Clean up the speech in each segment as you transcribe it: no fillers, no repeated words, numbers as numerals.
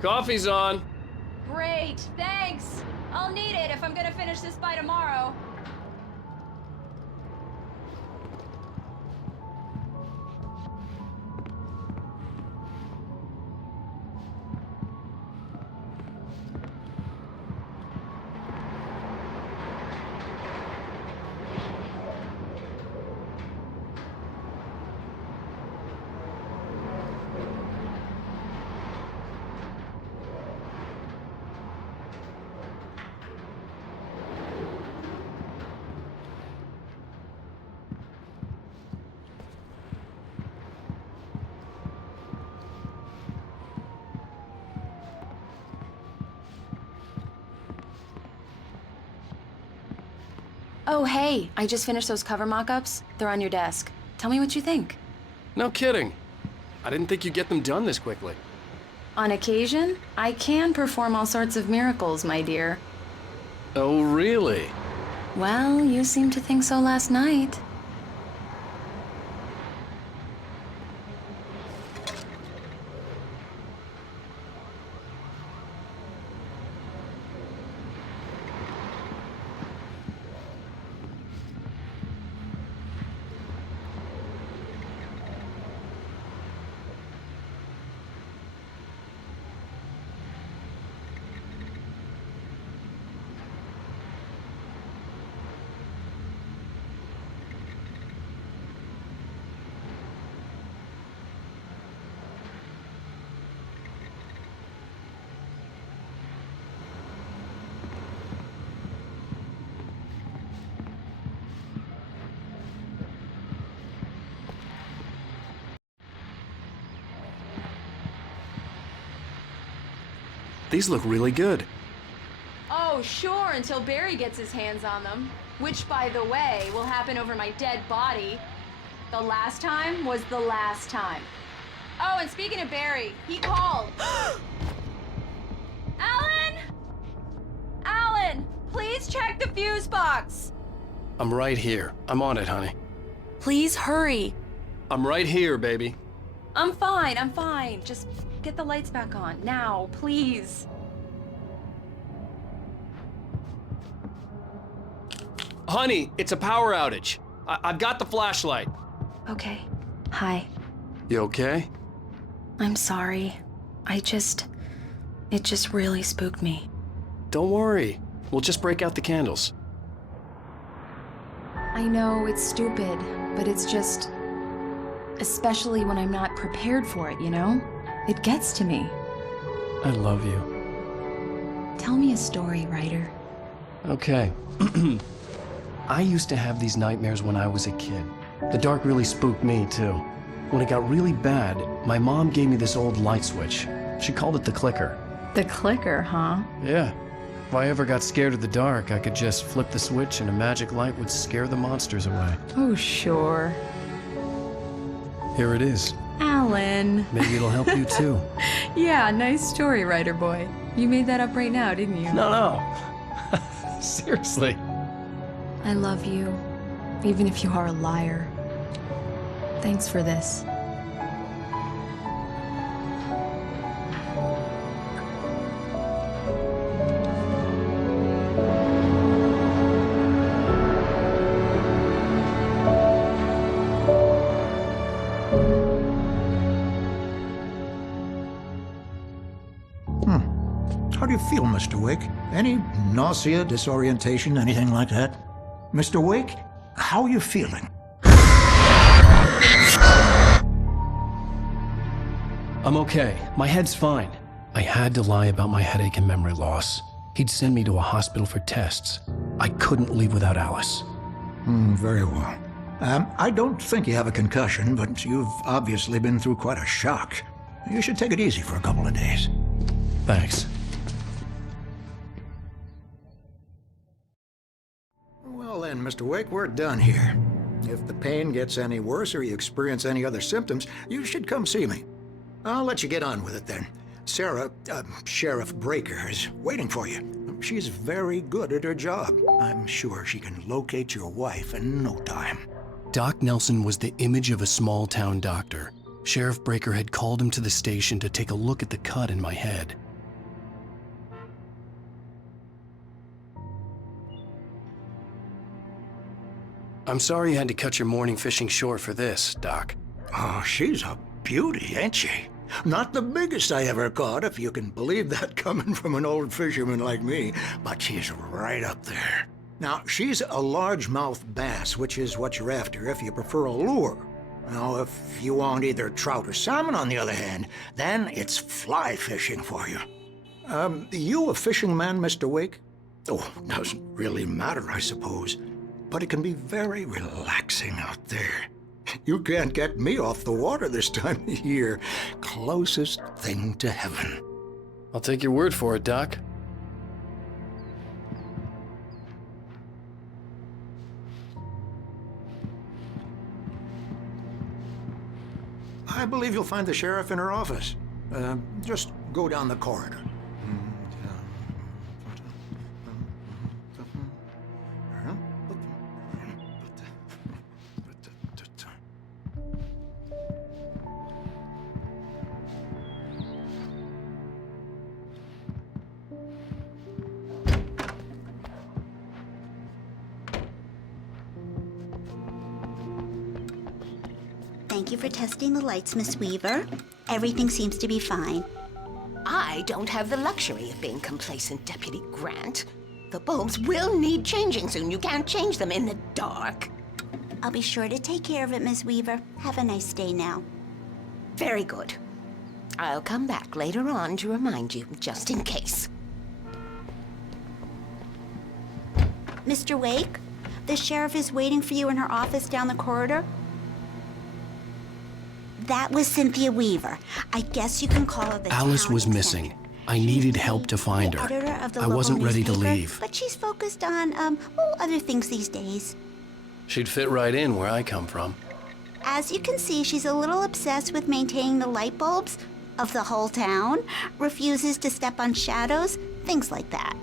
Coffee's on. Great, thanks. I'll need it if I'm gonna finish this by tomorrow. Oh, hey, I just finished those cover mock-ups. They're on your desk. Tell me what you think. No kidding. I didn't think you'd get them done this quickly. On occasion, I can perform all sorts of miracles, my dear. Oh, really? Well, you seemed to think so last night. These look really good. Oh, sure, until Barry gets his hands on them. Which, by the way, will happen over my dead body. The last time was the last time. Oh, and speaking of Barry, he called. Alan! Alan, please check the fuse box. I'm right here. I'm on it, honey. Please hurry. I'm right here, baby. I'm fine. Just get the lights back on. Now, please. Honey, it's a power outage. I've got the flashlight. Okay. Hi. You okay? I'm sorry. It just really spooked me. Don't worry. We'll just break out the candles. I know it's stupid, but it's just... Especially when I'm not prepared for it, you know? It gets to me. I love you. Tell me a story, writer. Okay. I used to have these nightmares when I was a kid. The dark really spooked me, too. When it got really bad, my mom gave me this old light switch. She called it the clicker. The clicker, huh? Yeah. If I ever got scared of the dark, I could just flip the switch and a magic light would scare the monsters away. Oh, sure. Here it is. Alan. Maybe it'll help you, too. Yeah, nice story, writer boy. You made that up right now, didn't you? No. Seriously. I love you, even if you are a liar. Thanks for this. How do you feel, Mr. Wake? Any nausea, disorientation, anything like that? Mr. Wake, how are you feeling? I'm okay. My head's fine. I had to lie about my headache and memory loss. He'd send me to a hospital for tests. I couldn't leave without Alice. Very well. I don't think you have a concussion, but you've obviously been through quite a shock. You should take it easy for a couple of days. Thanks. Well then, Mr. Wake, we're done here. If the pain gets any worse or you experience any other symptoms, you should come see me. I'll let you get on with it then. Sarah, Sheriff Breaker, is waiting for you. She's very good at her job. I'm sure she can locate your wife in no time. Doc Nelson was the image of a small-town doctor. Sheriff Breaker had called him to the station to take a look at the cut in my head. I'm sorry you had to cut your morning fishing short for this, Doc. Oh, she's a beauty, ain't she? Not the biggest I ever caught, if you can believe that coming from an old fisherman like me, but she's right up there. Now, she's a largemouth bass, which is what you're after if you prefer a lure. Now, if you want either trout or salmon, on the other hand, then it's fly fishing for you. You a fishing man, Mr. Wake? Oh, doesn't really matter, I suppose. But it can be very relaxing out there. You can't get me off the water this time of year. Closest thing to heaven. I'll take your word for it, Doc. I believe you'll find the sheriff in her office. Just go down the corridor. Thank you for testing the lights, Miss Weaver. Everything seems to be fine. I don't have the luxury of being complacent, Deputy Grant. The bulbs will need changing soon. You can't change them in the dark. I'll be sure to take care of it, Miss Weaver. Have a nice day now. Very good. I'll come back later on to remind you, just in case. Mr. Wake, the sheriff is waiting for you in her office down the corridor. That was Cynthia Weaver. I guess you can call her the Alice town was exec. missing. I needed help to find The her. editor of the I local wasn't ready to newspaper, leave. But she's focused on, other things these days. She'd fit right in where I come from. As you can see, she's a little obsessed with maintaining the light bulbs of the whole town, refuses to step on shadows, things like that.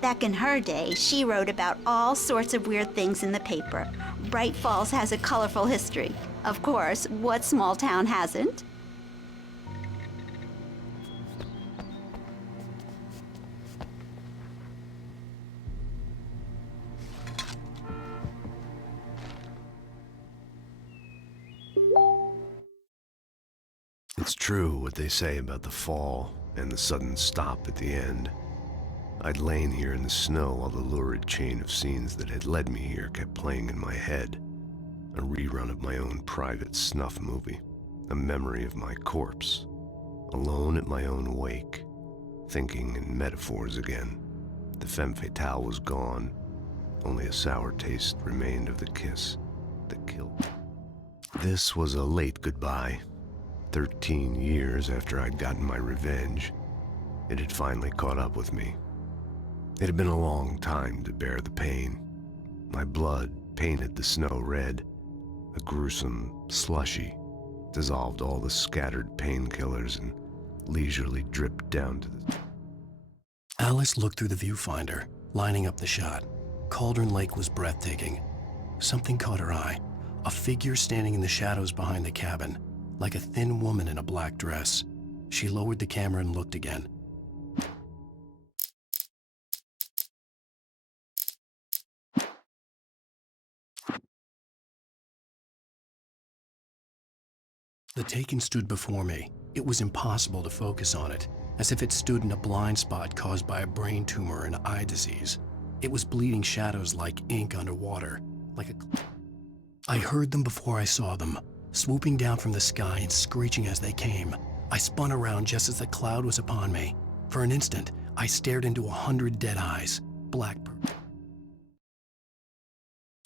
Back in her day, she wrote about all sorts of weird things in the paper. Bright Falls has a colorful history. Of course, what small town hasn't? It's true what they say about the fall and the sudden stop at the end. I'd lain here in the snow while the lurid chain of scenes that had led me here kept playing in my head. A rerun of my own private snuff movie, a memory of my corpse, alone at my own wake, thinking in metaphors again. The femme fatale was gone, only a sour taste remained of the kiss that killed. This was a late goodbye. 13 years after I'd gotten my revenge, it had finally caught up with me. It had been a long time to bear the pain. My blood painted the snow red. A gruesome slushy dissolved all the scattered painkillers and leisurely dripped down to the... Alice looked through the viewfinder, lining up the shot. Cauldron Lake was breathtaking. Something caught her eye. A figure standing in the shadows behind the cabin, like a thin woman in a black dress. She lowered the camera and looked again. The Taken stood before me. It was impossible to focus on it, as if it stood in a blind spot caused by a brain tumor and eye disease. It was bleeding shadows like ink underwater, like a... I heard them before I saw them, swooping down from the sky and screeching as they came. I spun around just as the cloud was upon me. For an instant, I stared into 100 dead eyes, black.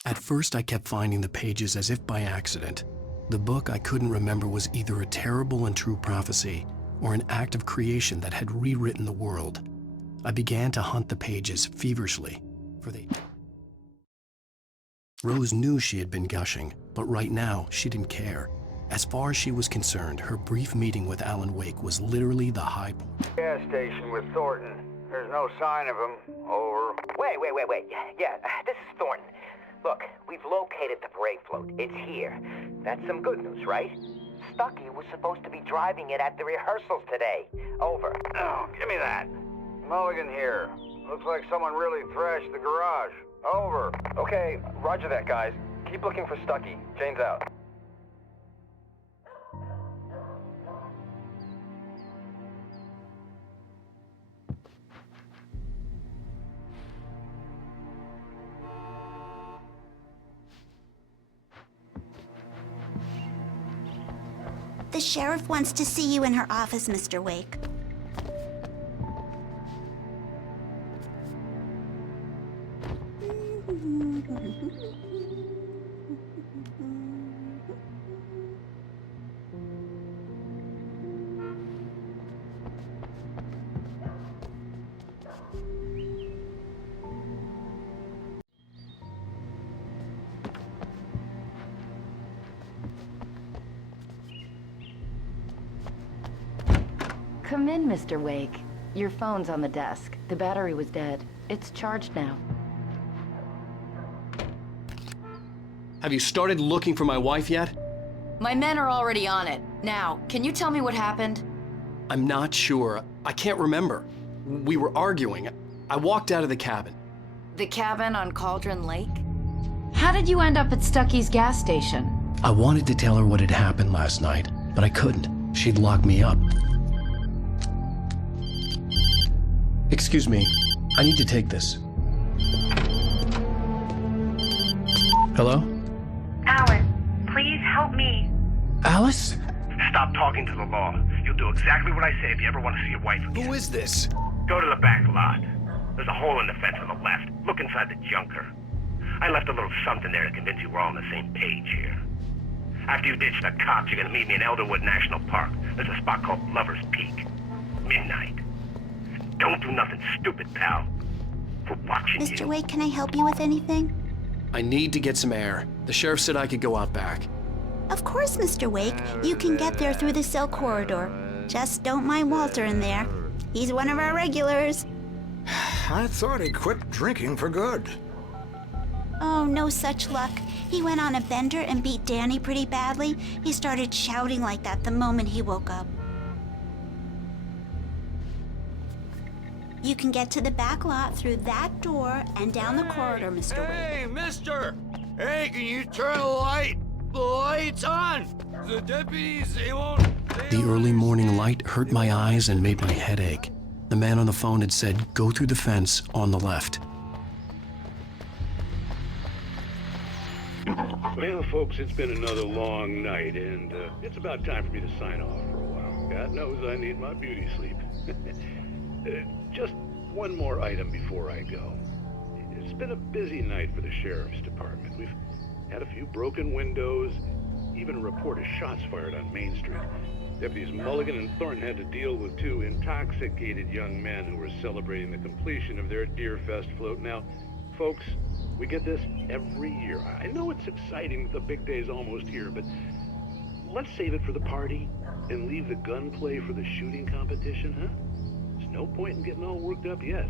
At first, I kept finding the pages as if by accident. The book I couldn't remember was either a terrible and true prophecy or an act of creation that had rewritten the world. I began to hunt the pages feverishly, for they... Rose knew she had been gushing, but right now she didn't care. As far as she was concerned, her brief meeting with Alan Wake was literally the high point. Gas station with Thornton. There's no sign of him. Over. Wait. Yeah, this is Thornton. Look, we've located the parade float. It's here. That's some good news, right? Stucky was supposed to be driving it at the rehearsals today. Over. Oh, give me that. Mulligan here. Looks like someone really thrashed the garage. Over. Okay, roger that, guys. Keep looking for Stucky. Jane's out. The sheriff wants to see you in her office, Mr. Wake. Come in, Mr. Wake. Your phone's on the desk. The battery was dead. It's charged now. Have you started looking for my wife yet? My men are already on it. Now, can you tell me what happened? I'm not sure. I can't remember. We were arguing. I walked out of the cabin. The cabin on Cauldron Lake? How did you end up at Stucky's gas station? I wanted to tell her what had happened last night, but I couldn't. She'd lock me up. Excuse me. I need to take this. Hello? Alan, please help me. Alice? Stop talking to the law. You'll do exactly what I say if you ever want to see your wife again. Who is this? Go to the back lot. There's a hole in the fence on the left. Look inside the junker. I left a little something there to convince you we're all on the same page here. After you ditch the cops, you're gonna meet me in Elderwood National Park. There's a spot called Lover's Peak. Midnight. Don't do nothing stupid, pal. We're watching you. Mr. Wake, can I help you with anything? I need to get some air. The sheriff said I could go out back. Of course, Mr. Wake. You can get there through the cell corridor. Just don't mind Walter in there. He's one of our regulars. I thought he quit drinking for good. Oh, no such luck. He went on a bender and beat Danny pretty badly. He started shouting like that the moment he woke up. You can get to the back lot through that door and down the corridor, Mr. Wake. Hey, mister! Hey, can you turn the light? The light's on! The deputies, they won't... The early morning light hurt my eyes and made my head ache. The man on the phone had said, go through the fence on the left. Well, folks, it's been another long night, and it's about time for me to sign off for a while. God knows I need my beauty sleep. Just one more item before I go. It's been a busy night for the sheriff's department. We've had a few broken windows, even a report of shots fired on Main Street. Deputies Mulligan and Thornton had to deal with two intoxicated young men who were celebrating the completion of their Deerfest float. Now, folks, we get this every year. I know it's exciting, the big day's almost here, but let's save it for the party and leave the gunplay for the shooting competition, huh? There's no point in getting all worked up yet.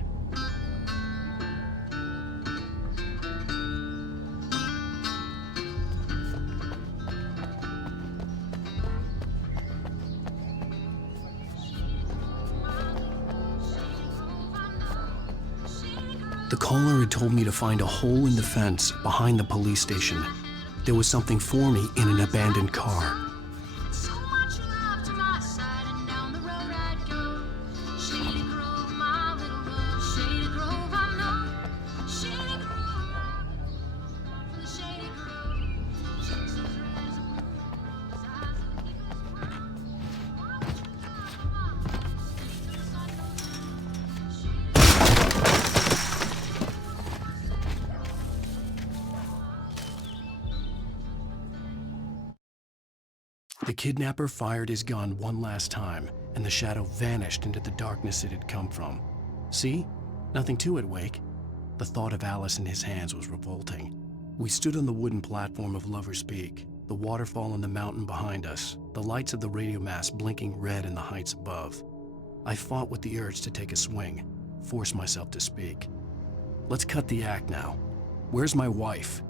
The caller had told me to find a hole in the fence behind the police station. There was something for me in an abandoned car. The kidnapper fired his gun one last time, and the shadow vanished into the darkness it had come from. See? Nothing to it, Wake. The thought of Alice in his hands was revolting. We stood on the wooden platform of Lover's Peak, the waterfall and the mountain behind us, the lights of the radio mast blinking red in the heights above. I fought with the urge to take a swing, force myself to speak. Let's cut the act now. Where's my wife?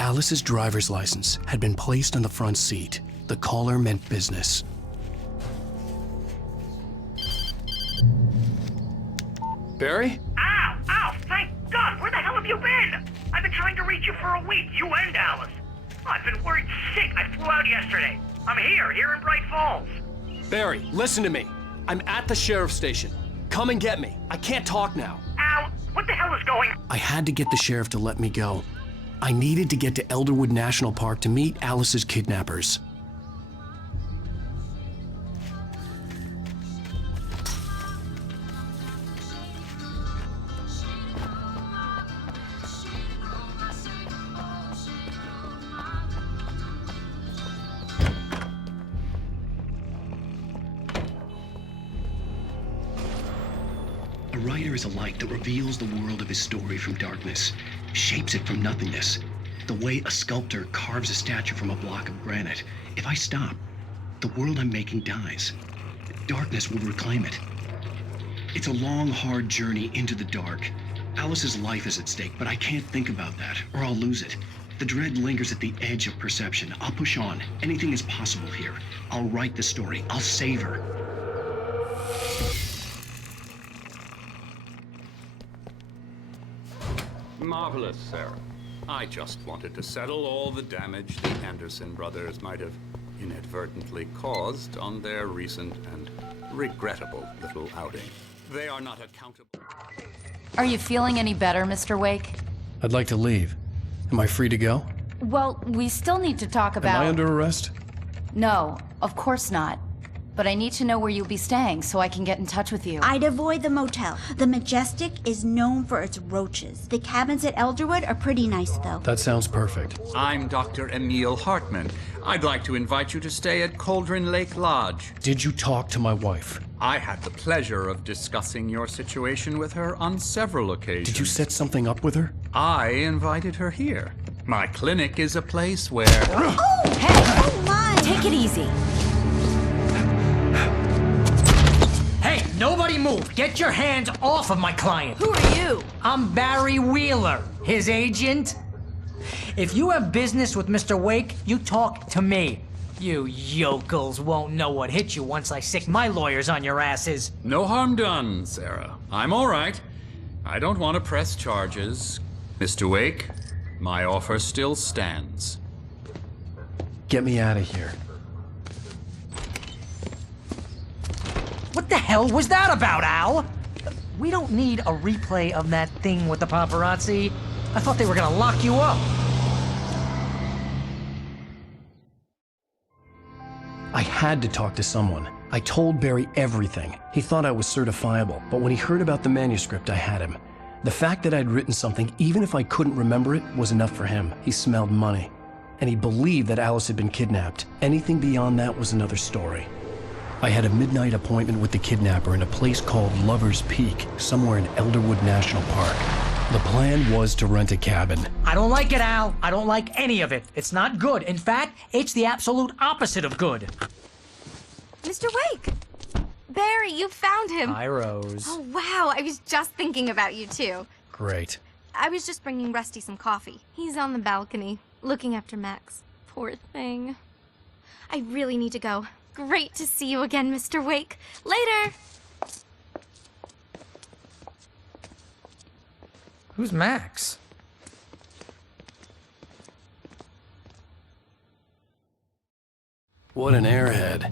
Alice's driver's license had been placed on the front seat. The caller meant business. Barry? Ow! Ow! Thank God! Where the hell have you been? I've been trying to reach you for a week, you and Alice. Oh, I've been worried sick. I flew out yesterday. I'm here in Bright Falls. Barry, listen to me. I'm at the sheriff's station. Come and get me. I can't talk now. Al, what the hell is going on? I had to get the sheriff to let me go. I needed to get to Elderwood National Park to meet Alice's kidnappers. A writer is a light that reveals the world of his story from darkness, shapes it from nothingness. The way a sculptor carves a statue from a block of granite. If I stop, the world I'm making dies. Darkness will reclaim it. It's a long, hard journey into the dark. Alice's life is at stake, but I can't think about that, or I'll lose it. The dread lingers at the edge of perception. I'll push on. Anything is possible here. I'll write the story. I'll save her. Marvelous, Sarah. I just wanted to settle all the damage the Anderson brothers might have inadvertently caused on their recent and regrettable little outing. They are not accountable. Are you feeling any better, Mr. Wake? I'd like to leave. Am I free to go? Well, we still need to talk about... Am I under arrest? No, of course not. But I need to know where you'll be staying so I can get in touch with you. I'd avoid the motel. The Majestic is known for its roaches. The cabins at Elderwood are pretty nice, though. That sounds perfect. I'm Dr. Emil Hartman. I'd like to invite you to stay at Cauldron Lake Lodge. Did you talk to my wife? I had the pleasure of discussing your situation with her on several occasions. Did you set something up with her? I invited her here. My clinic is a place where... Oh! Hey! Oh, my! Take it easy. Hey, nobody move! Get your hands off of my client! Who are you? I'm Barry Wheeler, his agent. If you have business with Mr. Wake, you talk to me. You yokels won't know what hit you once I sick my lawyers on your asses. No harm done, Sarah. I'm all right. I don't want to press charges. Mr. Wake, my offer still stands. Get me out of here. What the hell was that about, Al? We don't need a replay of that thing with the paparazzi. I thought they were gonna lock you up. I had to talk to someone. I told Barry everything. He thought I was certifiable, but when he heard about the manuscript, I had him. The fact that I'd written something, even if I couldn't remember it, was enough for him. He smelled money. And he believed that Alice had been kidnapped. Anything beyond that was another story. I had a midnight appointment with the kidnapper in a place called Lover's Peak, somewhere in Elderwood National Park. The plan was to rent a cabin. I don't like it, Al. I don't like any of it. It's not good. In fact, it's the absolute opposite of good. Mr. Wake! Barry, you found him. Hi, Rose. Oh, wow. I was just thinking about you, too. Great. I was just bringing Rusty some coffee. He's on the balcony, looking after Max. Poor thing. I really need to go. Great to see you again, Mr. Wake. Later! Who's Max? What an airhead.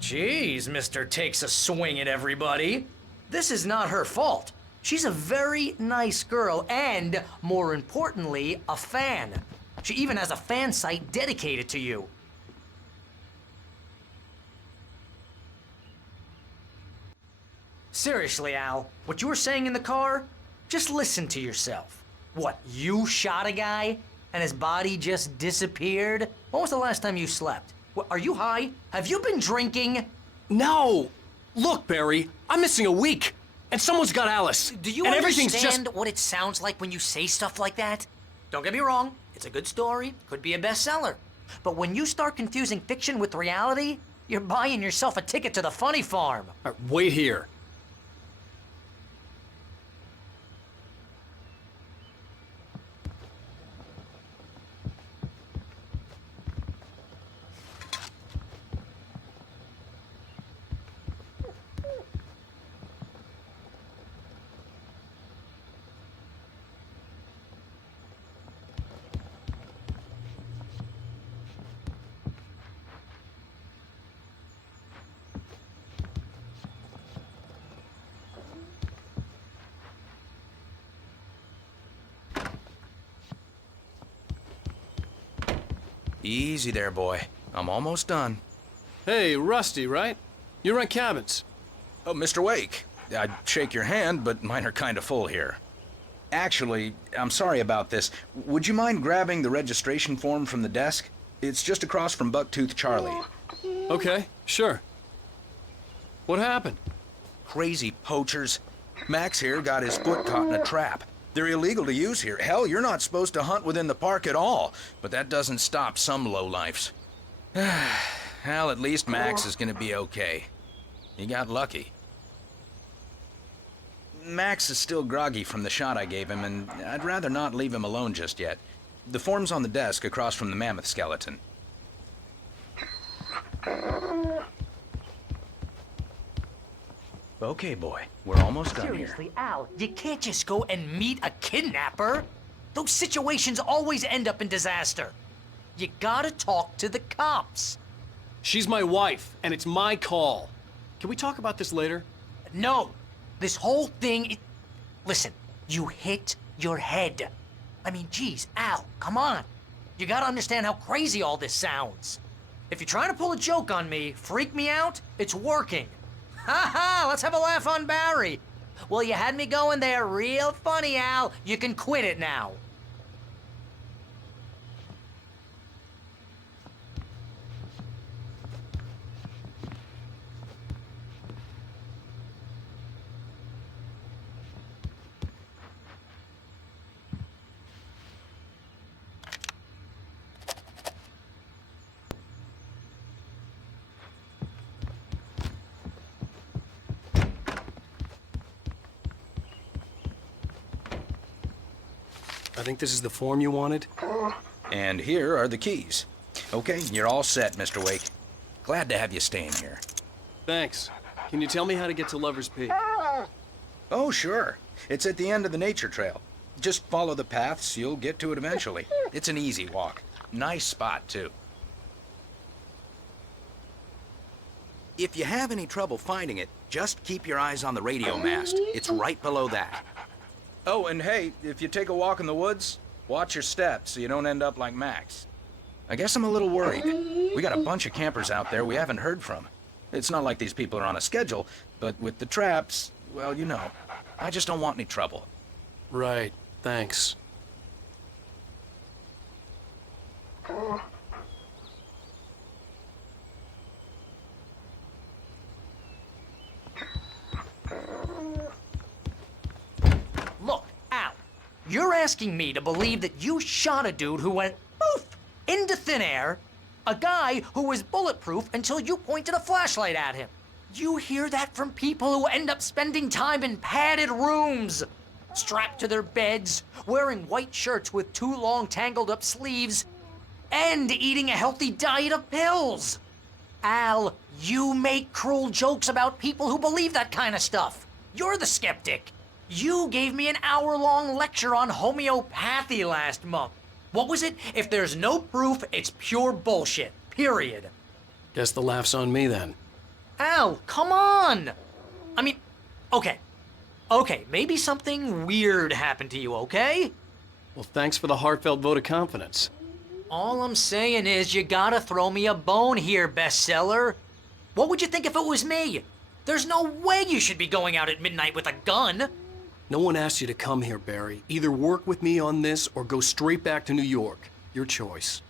Jeez, Mr. Takes a swing at everybody. This is not her fault. She's a very nice girl and, more importantly, a fan. She even has a fan site dedicated to you. Seriously, Al, what you were saying in the car? Just listen to yourself. What, you shot a guy and his body just disappeared? When was the last time you slept? What, are you high? Have you been drinking? No! Look, Barry, I'm missing a week. And someone's got Alice. Do you and understand what it sounds like when you say stuff like that? Don't get me wrong, it's a good story, could be a bestseller. But when you start confusing fiction with reality, you're buying yourself a ticket to the funny farm. Wait here. Easy there, boy. I'm almost done. Hey, Rusty, right? You rent cabins. Oh, Mr. Wake. I'd shake your hand, but mine are kind of full here. Actually, I'm sorry about this. Would you mind grabbing the registration form from the desk? It's just across from Bucktooth Charlie. Okay, sure. What happened? Crazy poachers. Max here got his foot caught in a trap. They're illegal to use here. Hell, you're not supposed to hunt within the park at all. But that doesn't stop some lowlifes. Well, at least Max is gonna be okay. He got lucky. Max is still groggy from the shot I gave him, and I'd rather not leave him alone just yet. The form's on the desk across from the mammoth skeleton. Okay, boy. We're almost done here. Seriously, Al, you can't just go and meet a kidnapper. Those situations always end up in disaster. You gotta talk to the cops. She's my wife, and it's my call. Can we talk about this later? No. This whole thing... Listen, you hit your head. I mean, geez, Al, come on. You gotta understand how crazy all this sounds. If you're trying to pull a joke on me, freak me out, it's working. Ha ha, let's have a laugh on Barry. Well, you had me going there real funny, Al. You can quit it now. I think this is the form you wanted. And here are the keys. Okay, you're all set, Mr. Wake. Glad to have you staying here. Thanks. Can you tell me how to get to Lover's Peak? Oh, sure. It's at the end of the nature trail. Just follow the paths, you'll get to it eventually. It's an easy walk. Nice spot, too. If you have any trouble finding it, just keep your eyes on the radio mast. It's right below that. Oh, and hey, if you take a walk in the woods, watch your steps so you don't end up like Max. I guess I'm a little worried. We got a bunch of campers out there we haven't heard from. It's not like these people are on a schedule, but with the traps, well, you know. I just don't want any trouble. Right, thanks. Look, Al, you're asking me to believe that you shot a dude who went poof into thin air, a guy who was bulletproof until you pointed a flashlight at him. You hear that from people who end up spending time in padded rooms, strapped to their beds, wearing white shirts with too long tangled up sleeves, and eating a healthy diet of pills. Al, you make cruel jokes about people who believe that kind of stuff. You're the skeptic. You gave me an hour-long lecture on homeopathy last month. What was it? If there's no proof, it's pure bullshit. Period. Guess the laugh's on me then. Al, come on! I mean, okay. Okay, maybe something weird happened to you, okay? Well, thanks for the heartfelt vote of confidence. All I'm saying is you gotta throw me a bone here, bestseller. What would you think if it was me? There's no way you should be going out at midnight with a gun. No one asked you to come here, Barry. Either work with me on this or go straight back to New York. Your choice.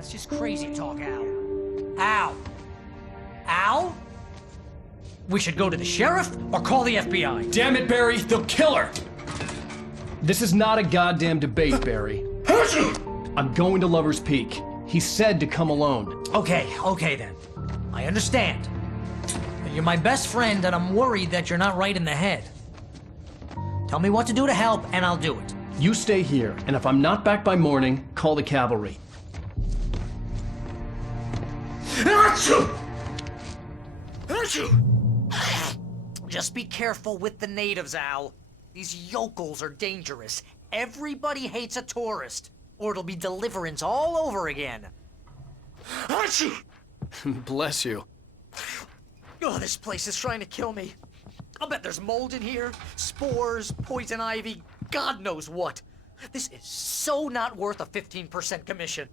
That's just crazy talk, Al. Al! Al? We should go to the sheriff or call the FBI. Damn it, Barry, they'll kill her! This is not a goddamn debate, Barry. I'm going to Lover's Peak. He said to come alone. Okay then. I understand. But you're my best friend and I'm worried that you're not right in the head. Tell me what to do to help and I'll do it. You stay here, and if I'm not back by morning, call the cavalry. Just be careful with the natives, Al. These yokels are dangerous. Everybody hates a tourist, or it'll be Deliverance all over again. Bless you. Oh, this place is trying to kill me. I'll bet there's mold in here, spores, poison ivy, God knows what. This is so not worth a 15% commission.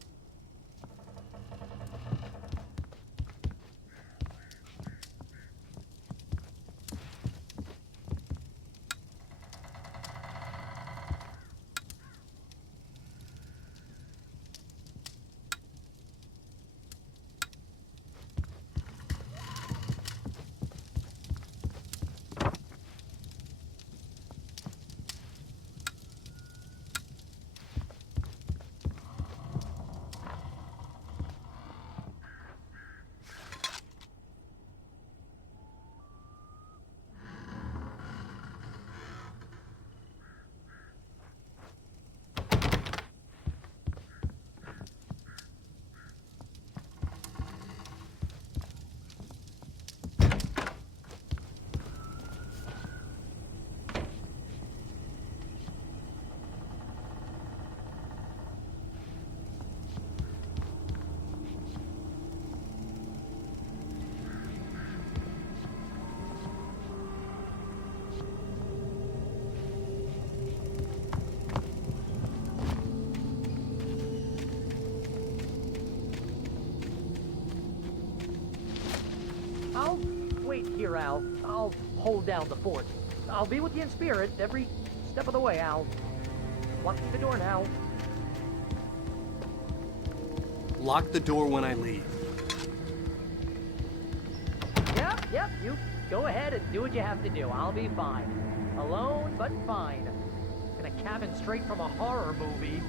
I'll wait here, Al. I'll hold down the fort. I'll be with you in spirit every step of the way, Al. Lock the door now. Lock the door when I leave. Yep, you go ahead and do what you have to do. I'll be fine. Alone, but fine. In a cabin straight from a horror movie.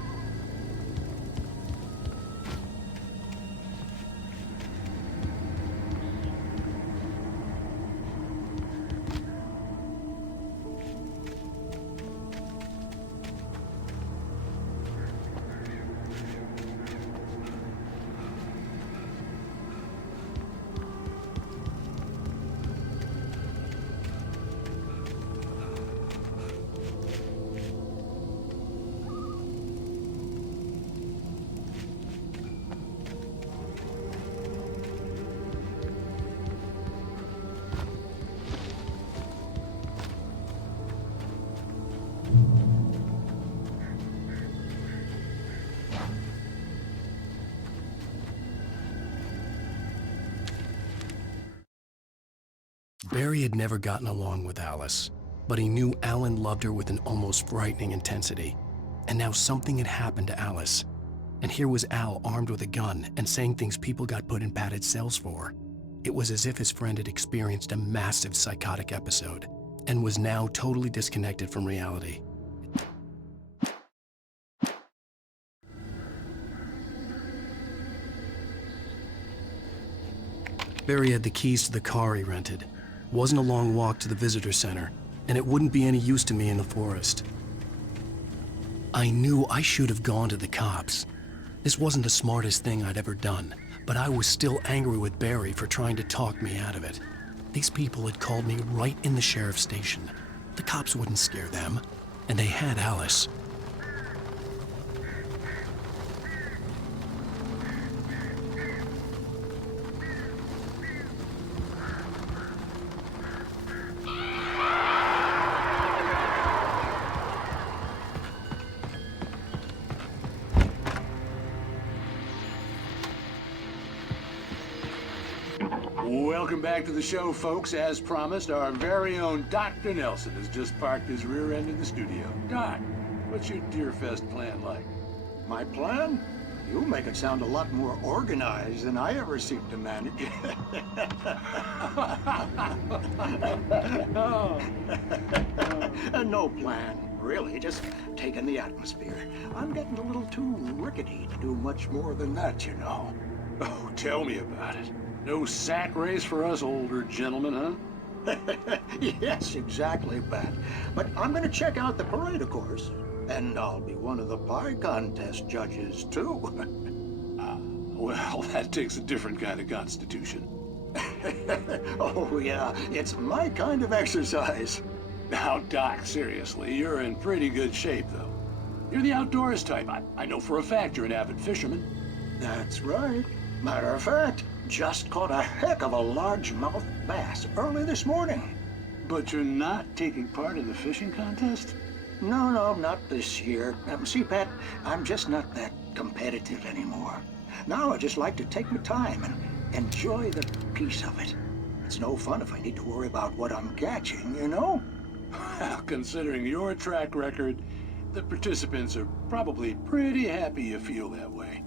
Barry had never gotten along with Alice, but he knew Alan loved her with an almost frightening intensity. And now something had happened to Alice. And here was Al armed with a gun and saying things people got put in padded cells for. It was as if his friend had experienced a massive psychotic episode and was now totally disconnected from reality. Barry had the keys to the car he rented. Wasn't a long walk to the visitor center, and it wouldn't be any use to me in the forest. I knew I should have gone to the cops. This wasn't the smartest thing I'd ever done, but I was still angry with Barry for trying to talk me out of it. These people had called me right in the sheriff's station. The cops wouldn't scare them, and they had Alice. Welcome back to the show, folks. As promised, our very own Dr. Nelson has just parked his rear end in the studio. Doc, what's your Deerfest plan like? My plan? You make it sound a lot more organized than I ever seem to manage. No plan, really, just taking the atmosphere. I'm getting a little too rickety to do much more than that, you know. Oh, tell me about it. No sack race for us older gentlemen, huh? Yes, exactly, Pat. But I'm gonna check out the parade, of course. And I'll be one of the pie contest judges, too. Well, that takes a different kind of constitution. Oh, yeah, it's my kind of exercise. Now, Doc, seriously, you're in pretty good shape, though. You're the outdoors type. I know for a fact you're an avid fisherman. That's right. Matter of fact, just caught a heck of a largemouth bass early this morning. But you're not taking part in the fishing contest? No, not this year. See, Pat, I'm just not that competitive anymore. Now I just like to take my time and enjoy the peace of it. It's no fun if I need to worry about what I'm catching, you know? Well, considering your track record, the participants are probably pretty happy you feel that way.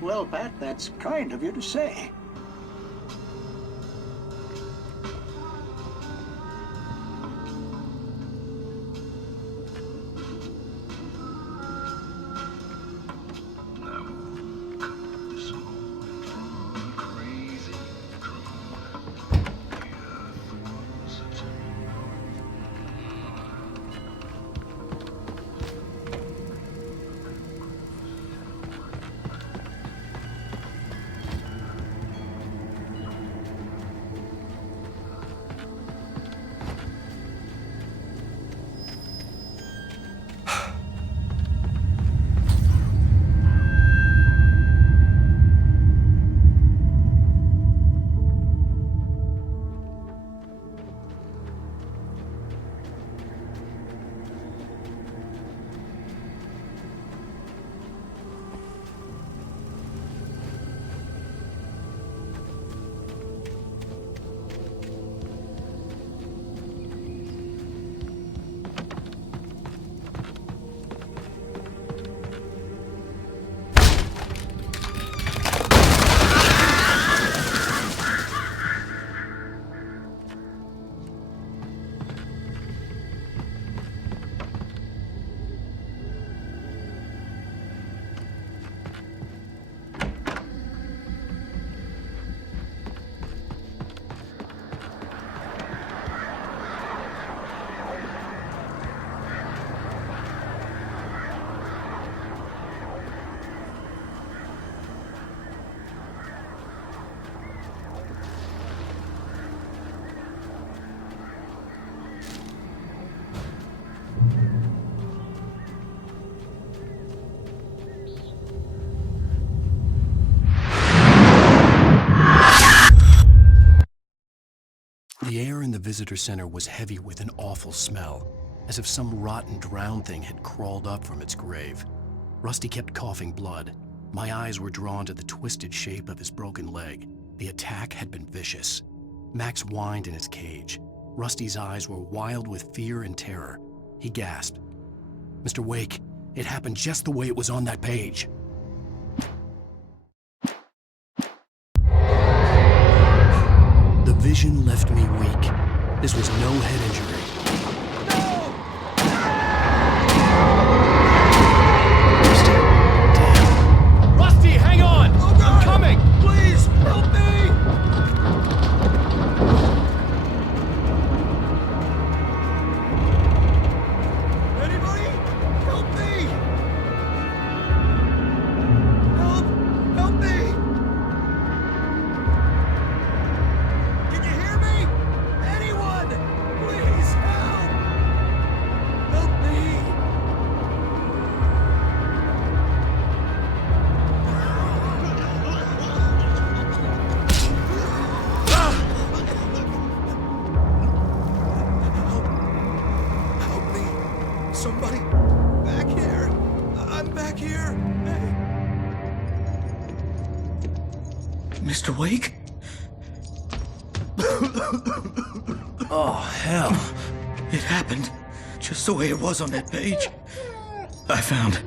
Well, Pat, that's kind of you to say. The air in the visitor center was heavy with an awful smell, as if some rotten drowned thing had crawled up from its grave. Rusty kept coughing blood. My eyes were drawn to the twisted shape of his broken leg. The attack had been vicious. Max whined in his cage. Rusty's eyes were wild with fear and terror. He gasped. "Mr. Wake, it happened just the way it was on that page." The vision left me weak. This was no head injury. Rusty, hang on! Oh, I'm coming! Please, help me! Anybody? Help me! Help me! Can you hear me? Anyone? Please, help! Help me! Help me! Somebody! Back here! I'm back here! Hey! Mr. Wake? Oh, hell. It happened just the way it was on that page. I found...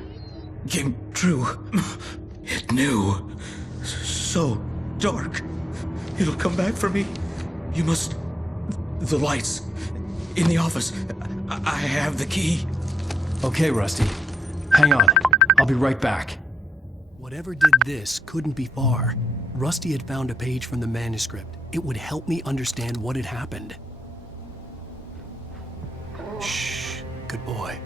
came true. It knew. So dark. It'll come back for me. You must... The lights. In the office. I have the key. Okay, Rusty. Hang on. I'll be right back. Whatever did this couldn't be far. Rusty had found a page from the manuscript. It would help me understand what had happened. Shh. Good boy.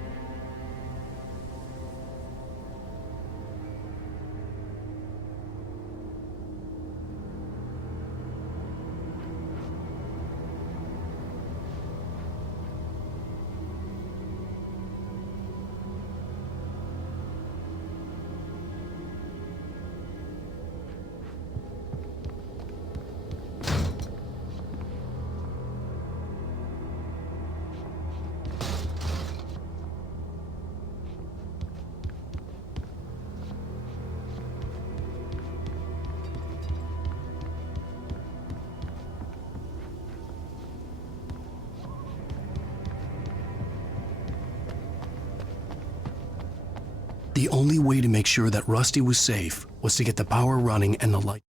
The only way to make sure that Rusty was safe was to get the power running and the light.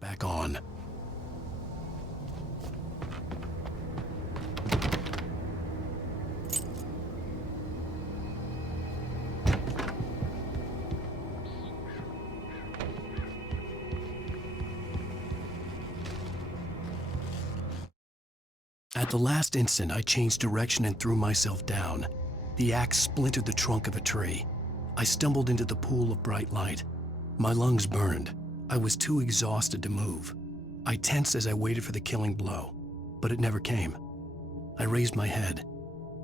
Back on. At the last instant, I changed direction and threw myself down. The axe splintered the trunk of a tree. I stumbled into the pool of bright light. My lungs burned. I was too exhausted to move. I tensed as I waited for the killing blow, but it never came. I raised my head.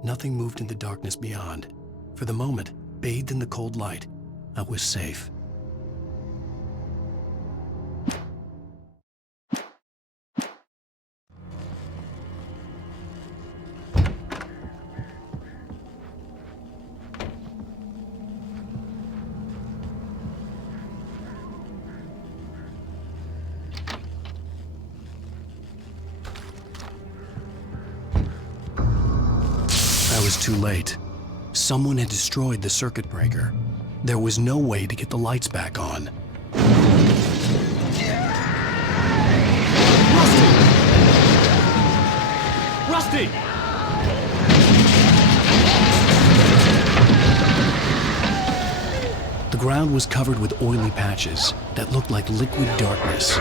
Nothing moved in the darkness beyond. For the moment, bathed in the cold light, I was safe. I was too late. Someone had destroyed the circuit breaker. There was no way to get the lights back on. Rusty! The ground was covered with oily patches that looked like liquid darkness.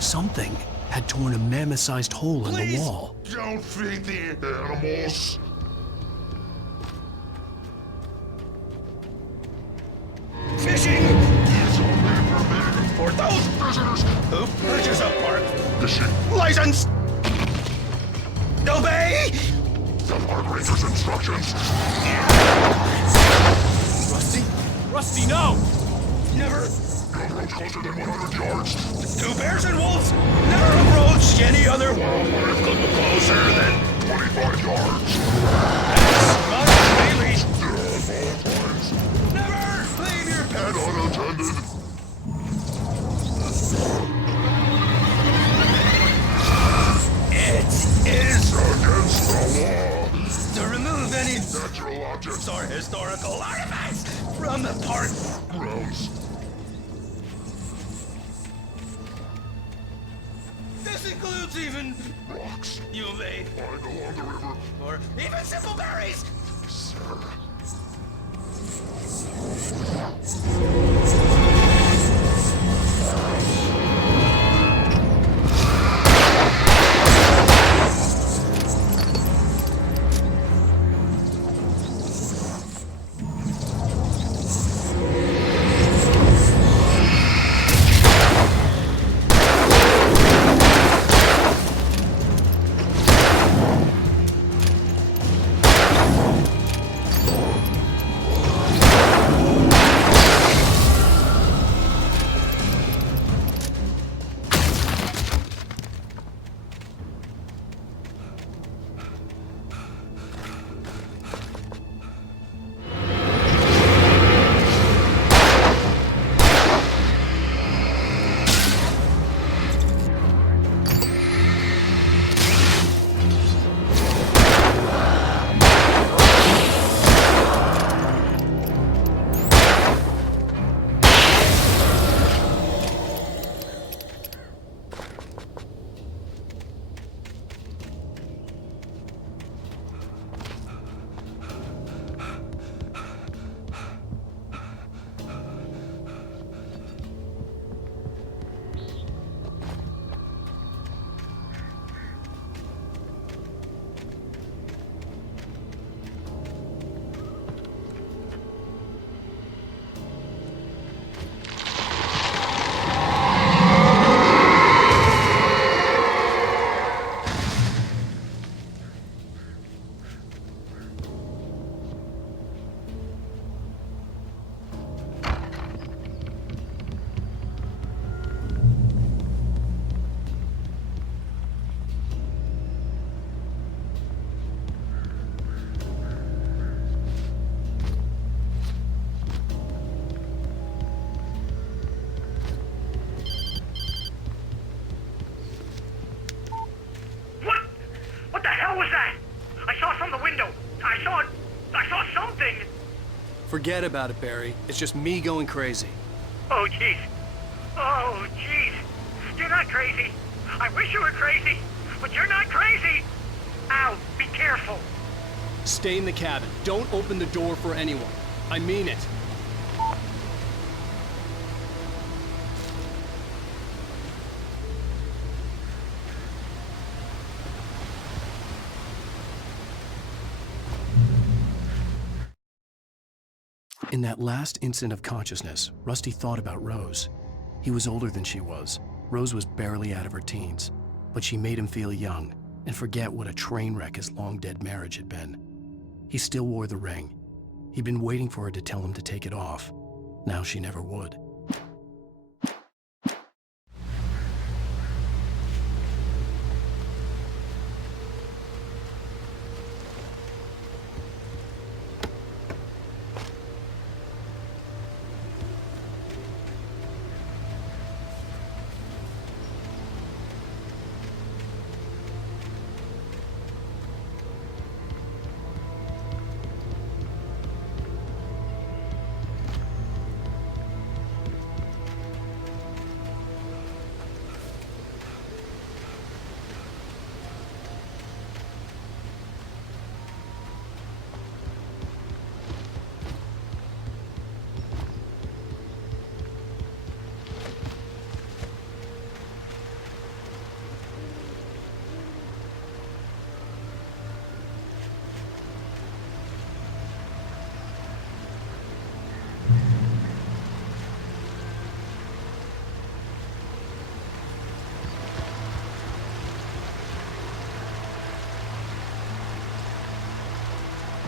Something had torn a mammoth-sized hole in the wall. Don't feed the animals. Fishing! It's only permitted for those visitors who purchase a park fishing license. Obey! The park ranger's instructions. Rusty? Rusty, no! Never. Don't approach closer than 100 yards. Two bears and wolves never approach any other wildlife could be closer than 25 yards. That's not daily. Points. Never leave your pet unattended. It is against the law to remove any natural objects or historical artifacts from the park grounds. This includes even rocks you may find along the river, or even simple berries. Sir, Forget about it, Barry. It's just me going crazy. Oh, jeez. Oh, jeez. You're not crazy. I wish you were crazy, but you're not crazy. Ow, be careful. Stay in the cabin. Don't open the door for anyone. I mean it. In that last instant of consciousness, Rusty thought about Rose. He was older than she was. Rose was barely out of her teens, but she made him feel young and forget what a train wreck his long-dead marriage had been. He still wore the ring. He'd been waiting for her to tell him to take it off. Now she never would.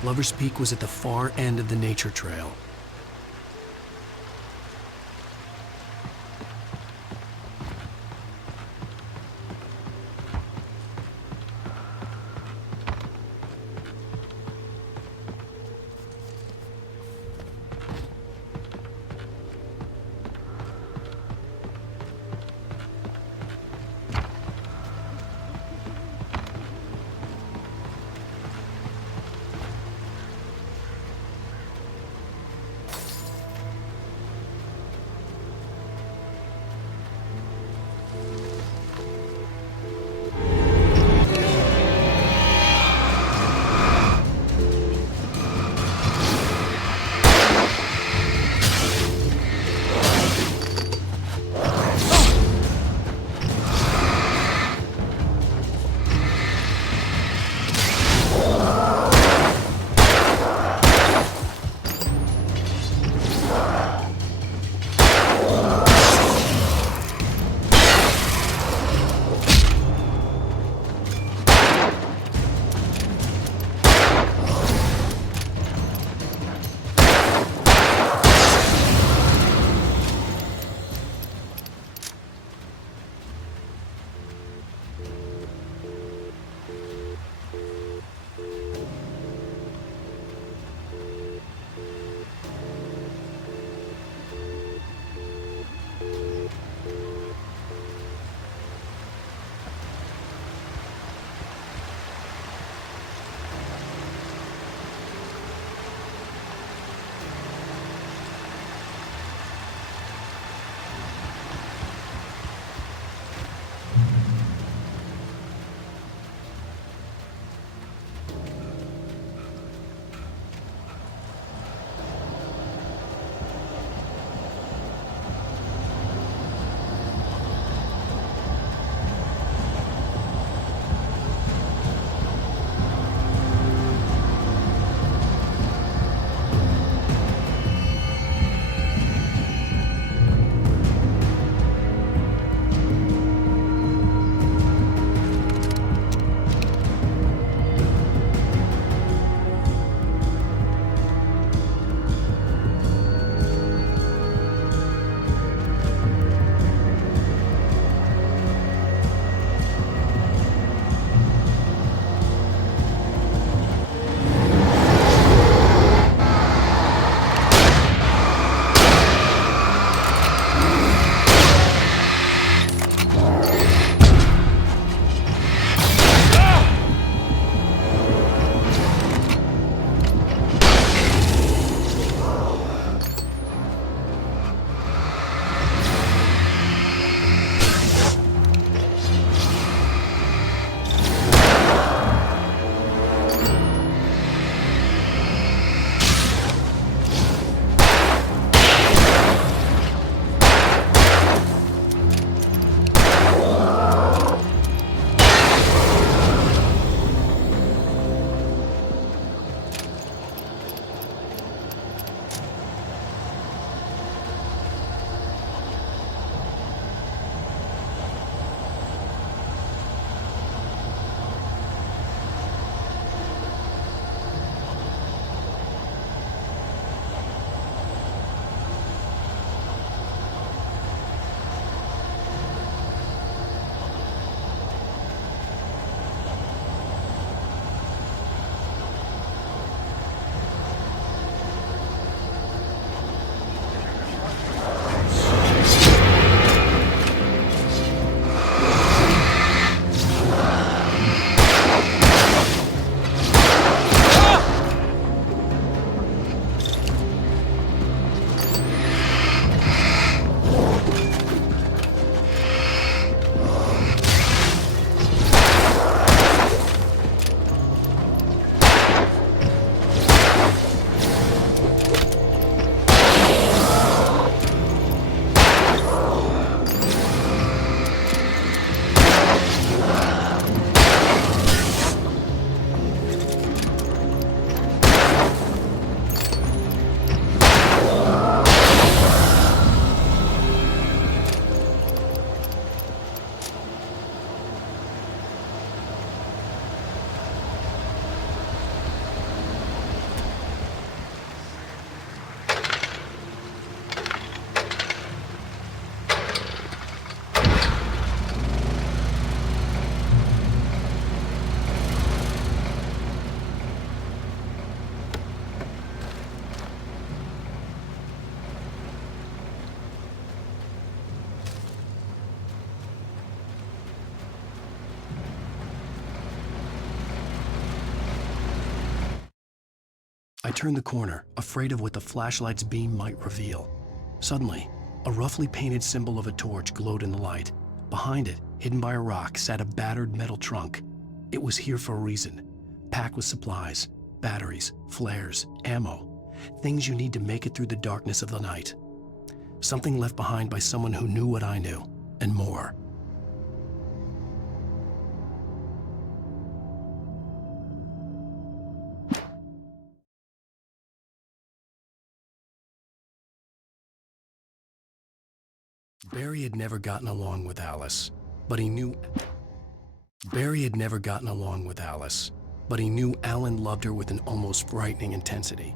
Lover's Peak was at the far end of the nature trail. turned the corner, afraid of what the flashlight's beam might reveal. Suddenly, a roughly painted symbol of a torch glowed in the light. Behind it, hidden by a rock, sat a battered metal trunk. It was here for a reason, packed with supplies, batteries, flares, ammo, things you need to make it through the darkness of the night. Something left behind by someone who knew what I knew, and more. Barry had never gotten along with Alice, but he knew Alan loved her with an almost frightening intensity.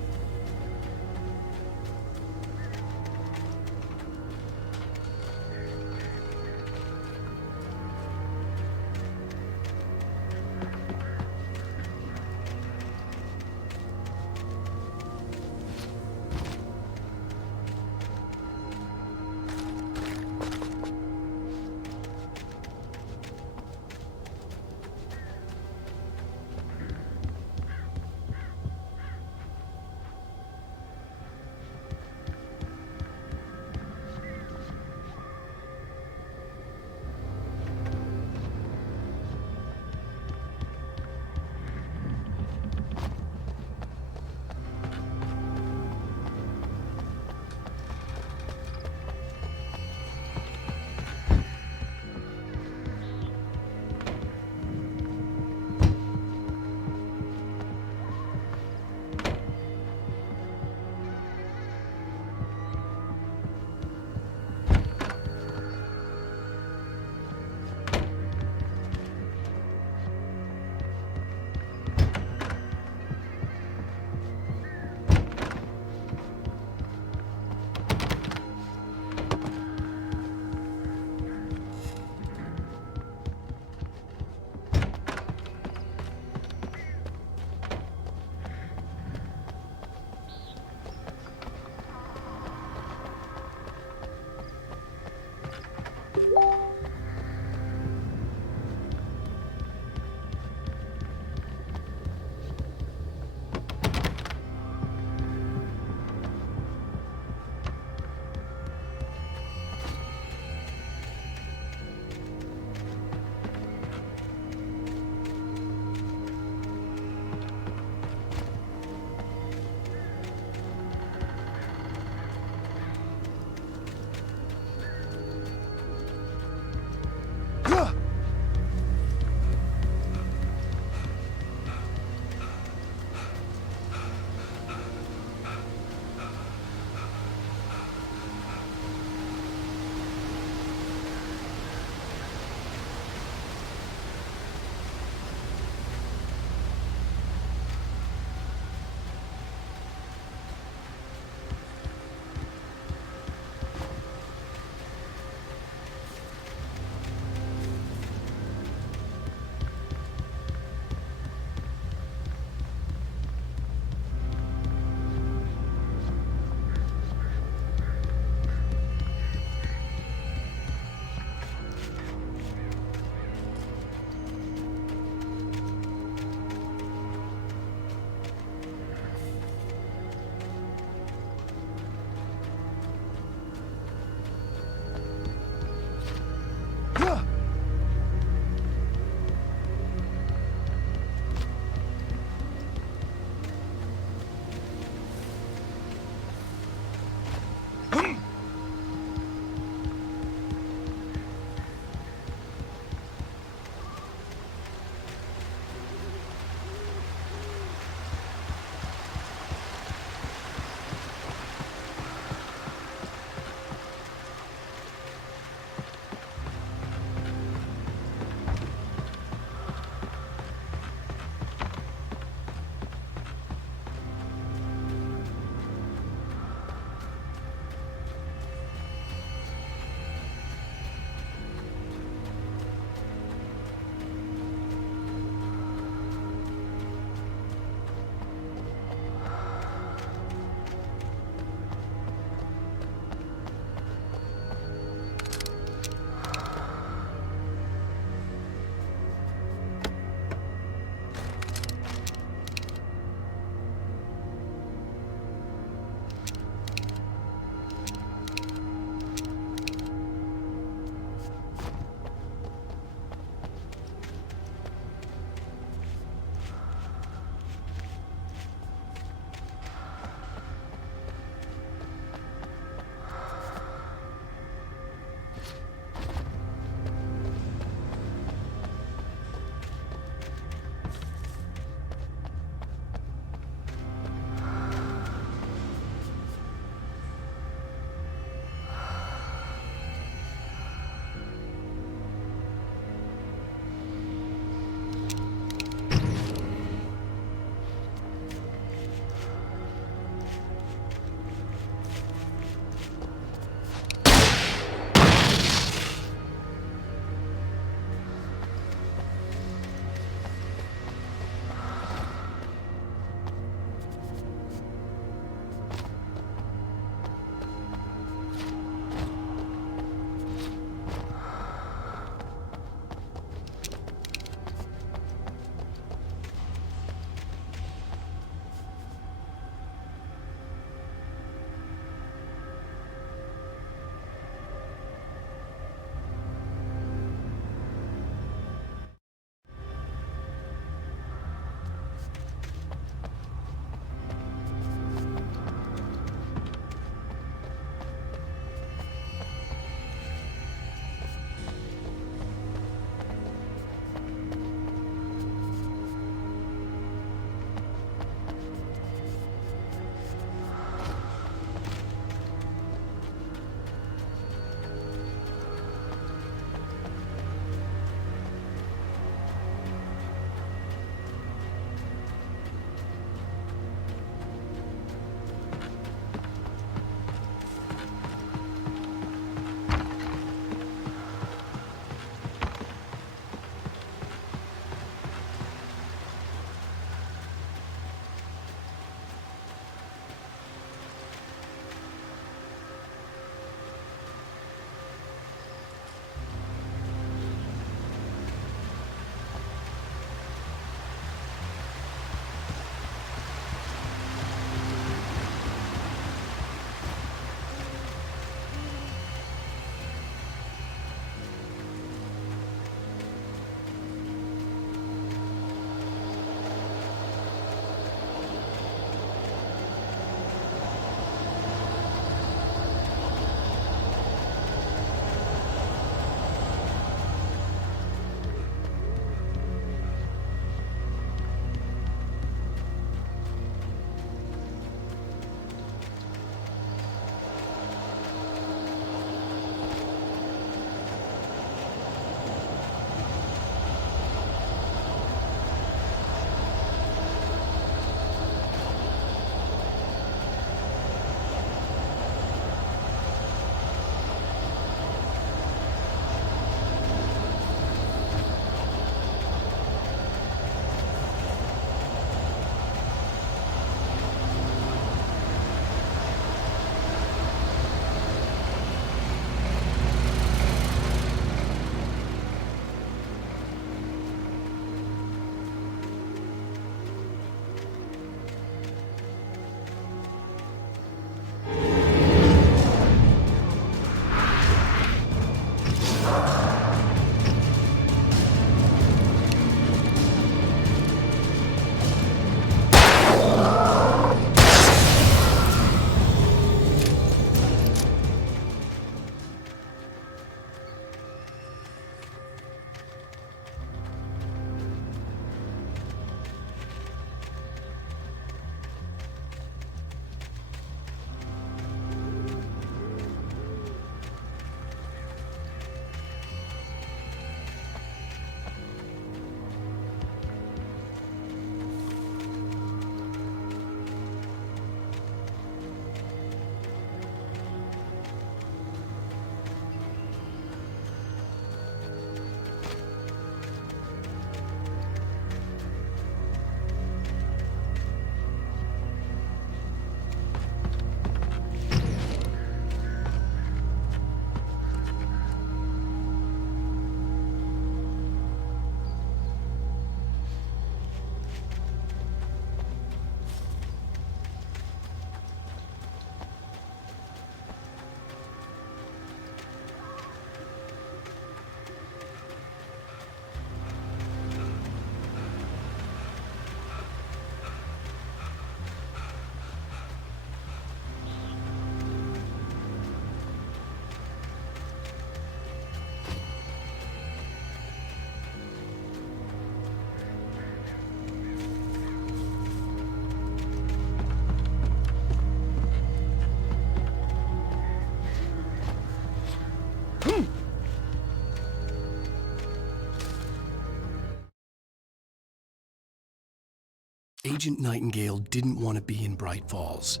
Agent Nightingale didn't want to be in Bright Falls.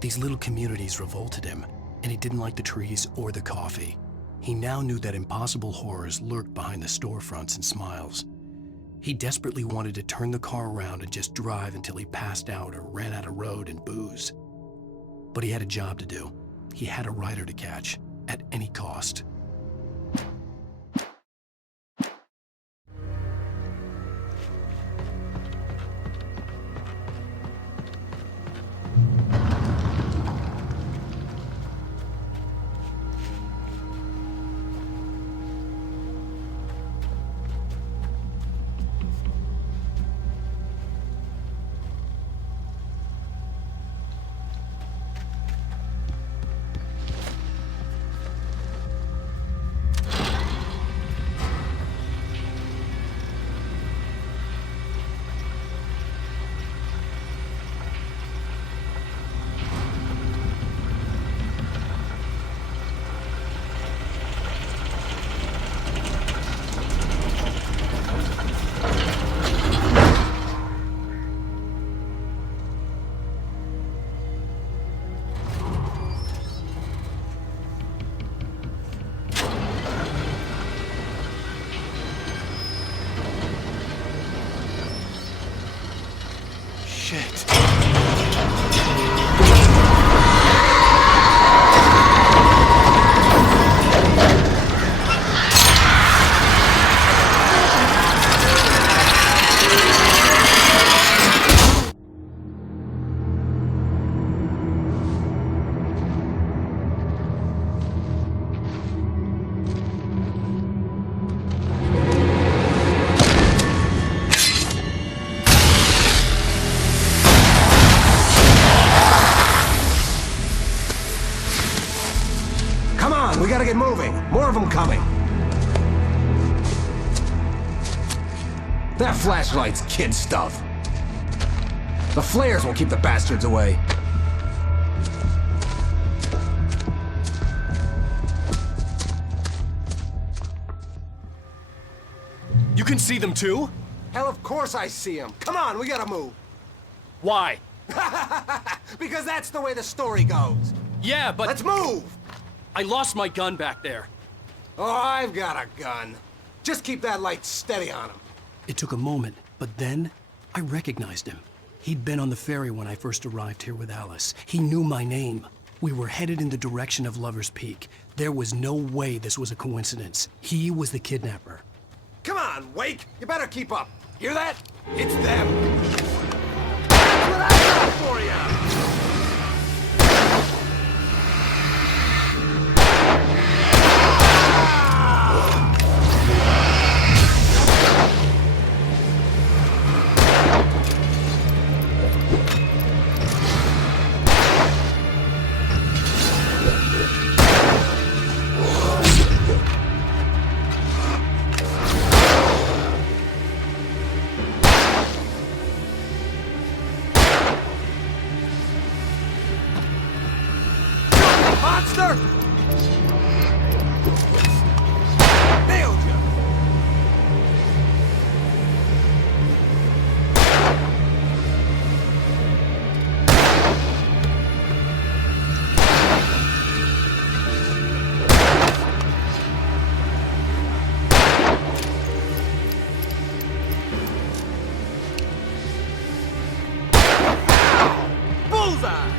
These little communities revolted him, and he didn't like the trees or the coffee. He now knew that impossible horrors lurked behind the storefronts and smiles. He desperately wanted to turn the car around and just drive until he passed out or ran out of road and booze. But he had a job to do. He had a rider to catch, at any cost. Shit. We gotta get moving. More of them coming. That flashlight's kid stuff. The flares won't keep the bastards away. You can see them too? Hell, of course I see them. Come on, we gotta move. Why? Because that's the way the story goes. Yeah, but... Let's move! I lost my gun back there. Oh, I've got a gun. Just keep that light steady on him. It took a moment, but then I recognized him. He'd been on the ferry when I first arrived here with Alice. He knew my name. We were headed in the direction of Lover's Peak. There was no way this was a coincidence. He was the kidnapper. Come on, Wake! You better keep up. Hear that? It's them. That's what I got for you! Monster! Nailed you! Bullseye!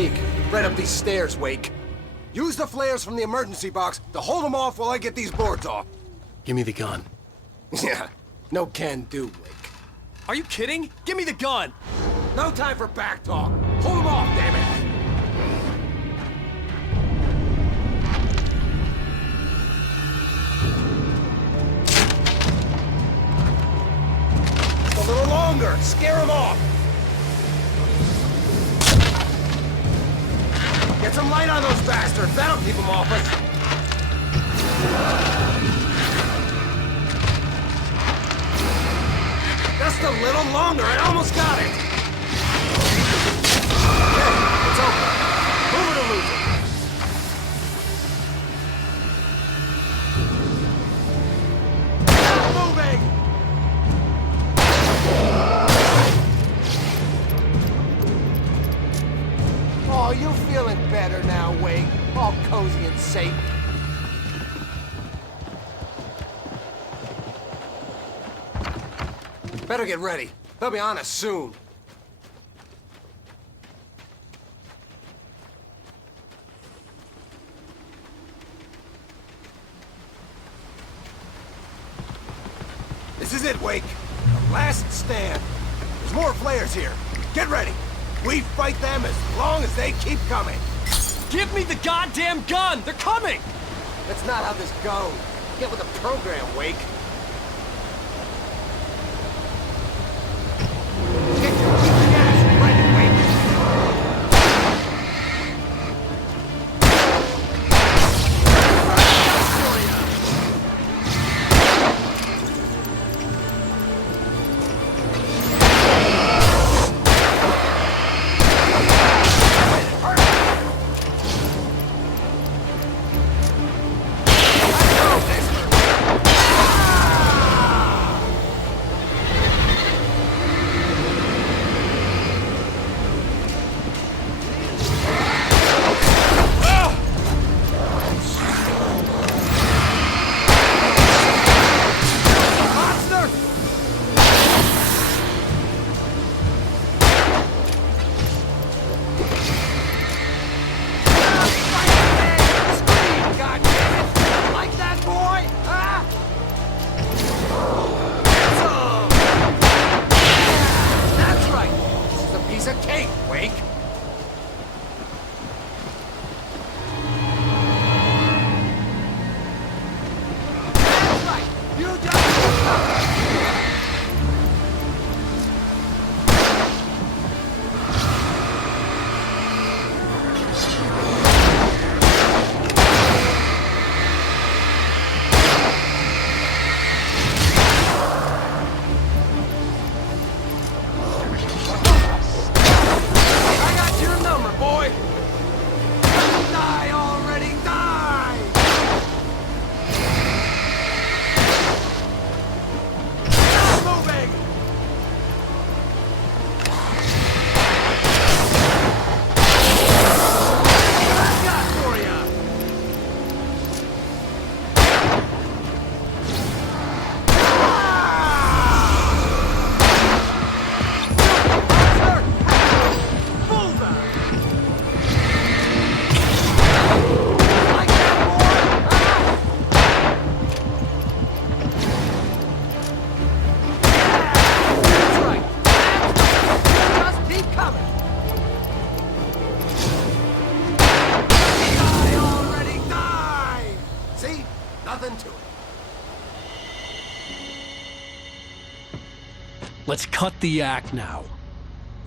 peek. Right up these stairs, Wake. Use the flares from the emergency box to hold them off while I get these boards off. Give me the gun. Yeah, no can do, Wake. Are you kidding? Give me the gun! No time for back talk. Hold them off, damn it! A little longer. Scare them off. Get some light on those bastards. That'll keep them off us. Just a little longer. I almost got it. Okay, it's over. Move it or lose it. Moving. Oh, you feeling better now, Wake? All cozy and safe. Better get ready. They'll be on us soon. This is it, Wake. The last stand. There's more flares here. Get ready. We fight them as long as they keep coming. Give me the goddamn gun! They're coming! That's not how this goes. Get with the program, Wake. Keep the gas ready, Wake. Let's cut the act now.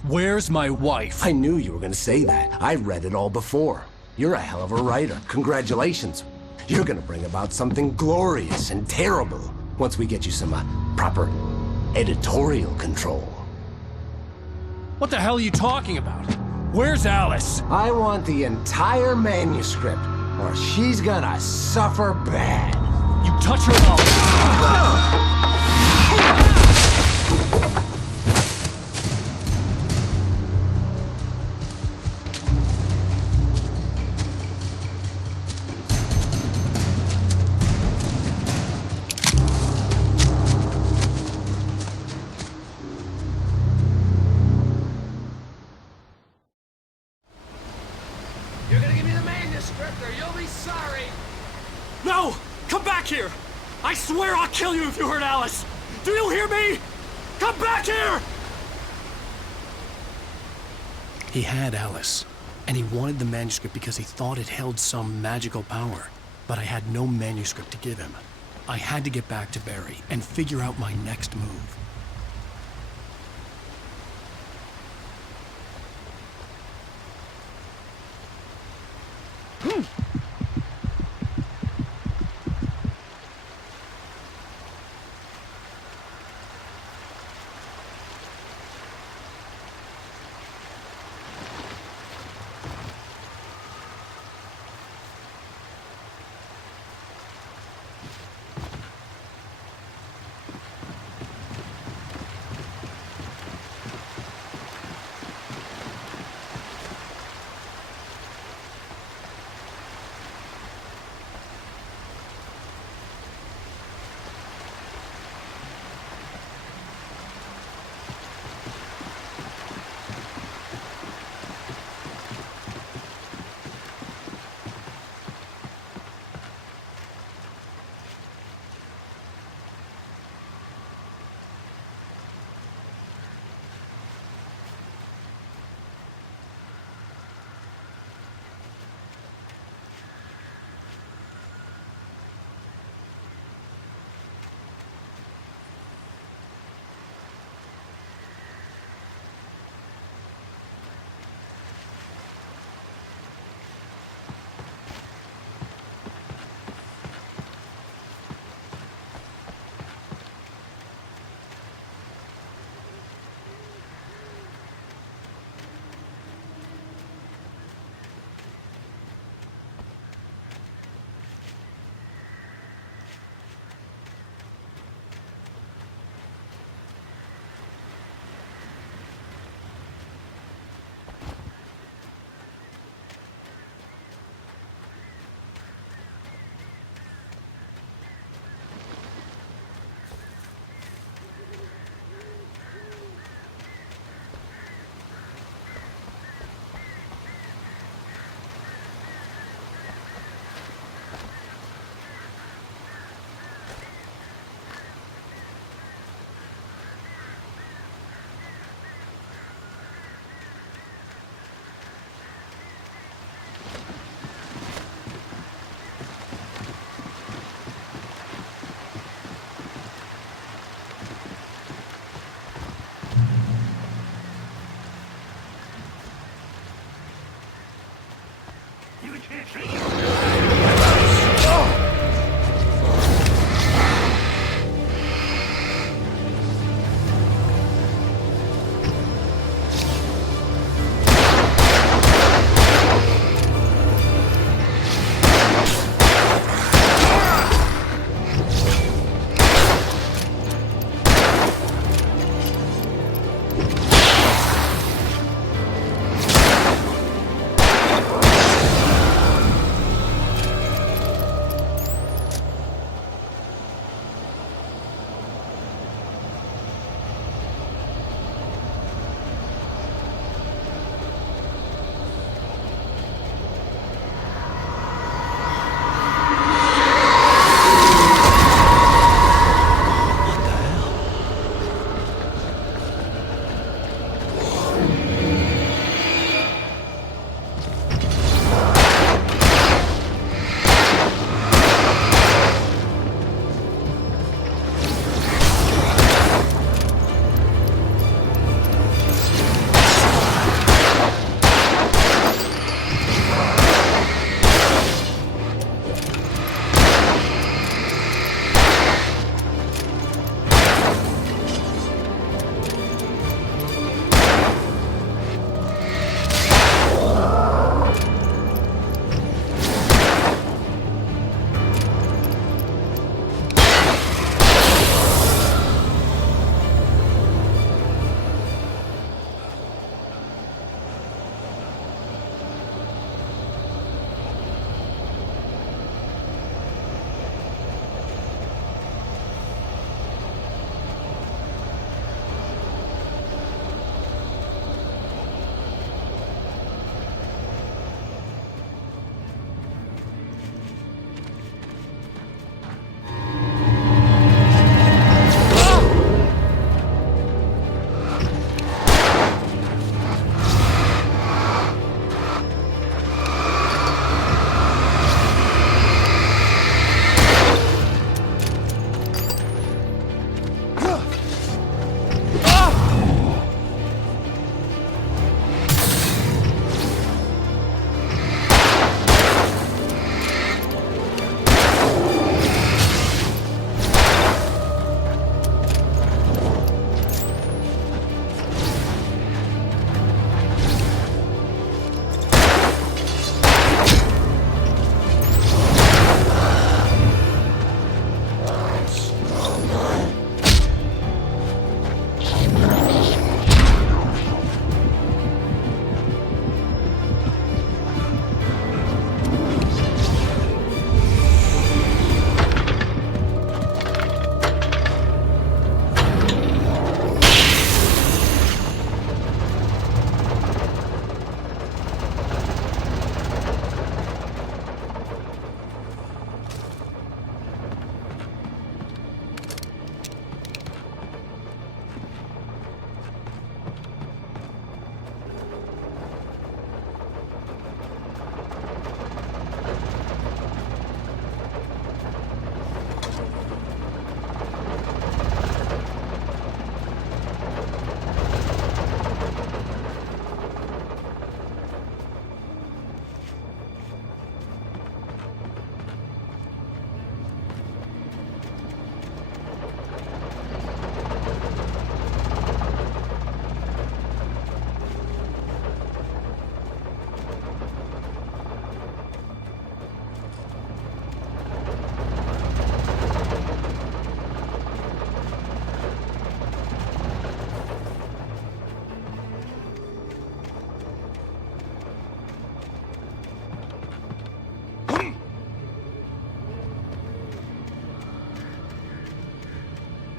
Where's my wife? I knew you were gonna say that. I read it all before. You're a hell of a writer. Congratulations. You're gonna bring about something glorious and terrible once we get you some proper editorial control. What the hell are you talking about? Where's Alice? I want the entire manuscript, or she's gonna suffer bad. You touch her mouth. sorry. No! Come back here! I swear I'll kill you if you hurt Alice! Do you hear me? Come back here! He had Alice, and he wanted the manuscript because he thought it held some magical power. But I had no manuscript to give him. I had to get back to Barry and figure out my next move.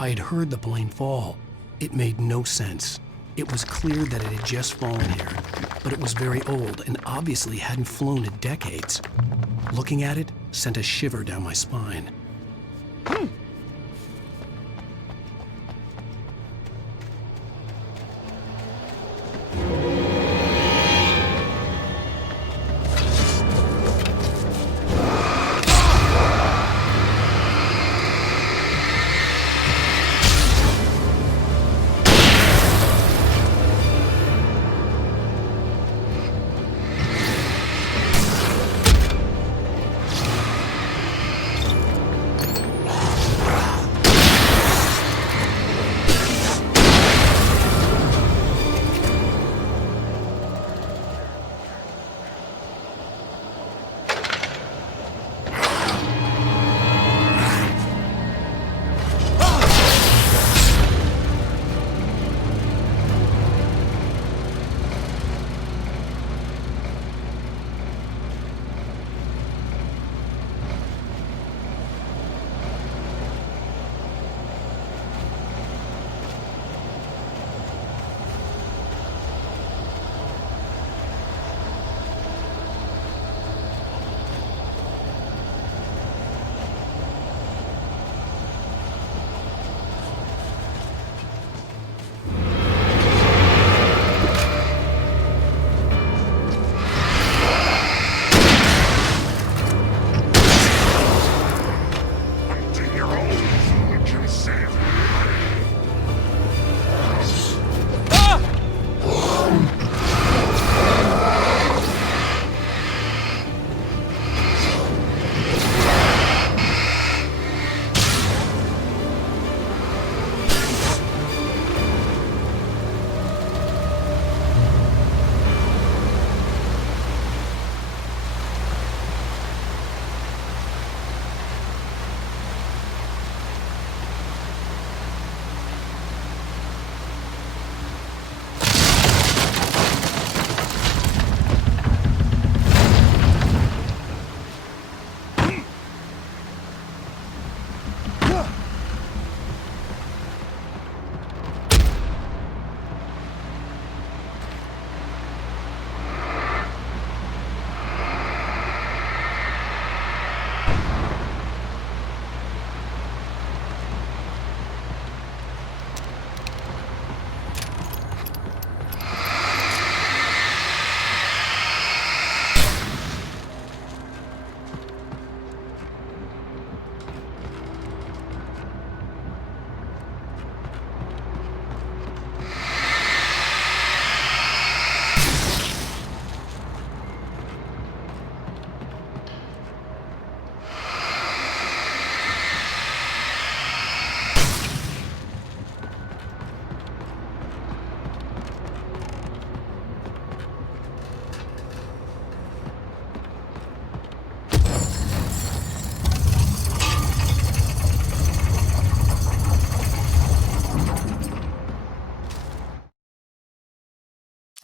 I had heard the plane fall. It made no sense. It was clear that it had just fallen here, but it was very old and obviously hadn't flown in decades. Looking at it sent a shiver down my spine.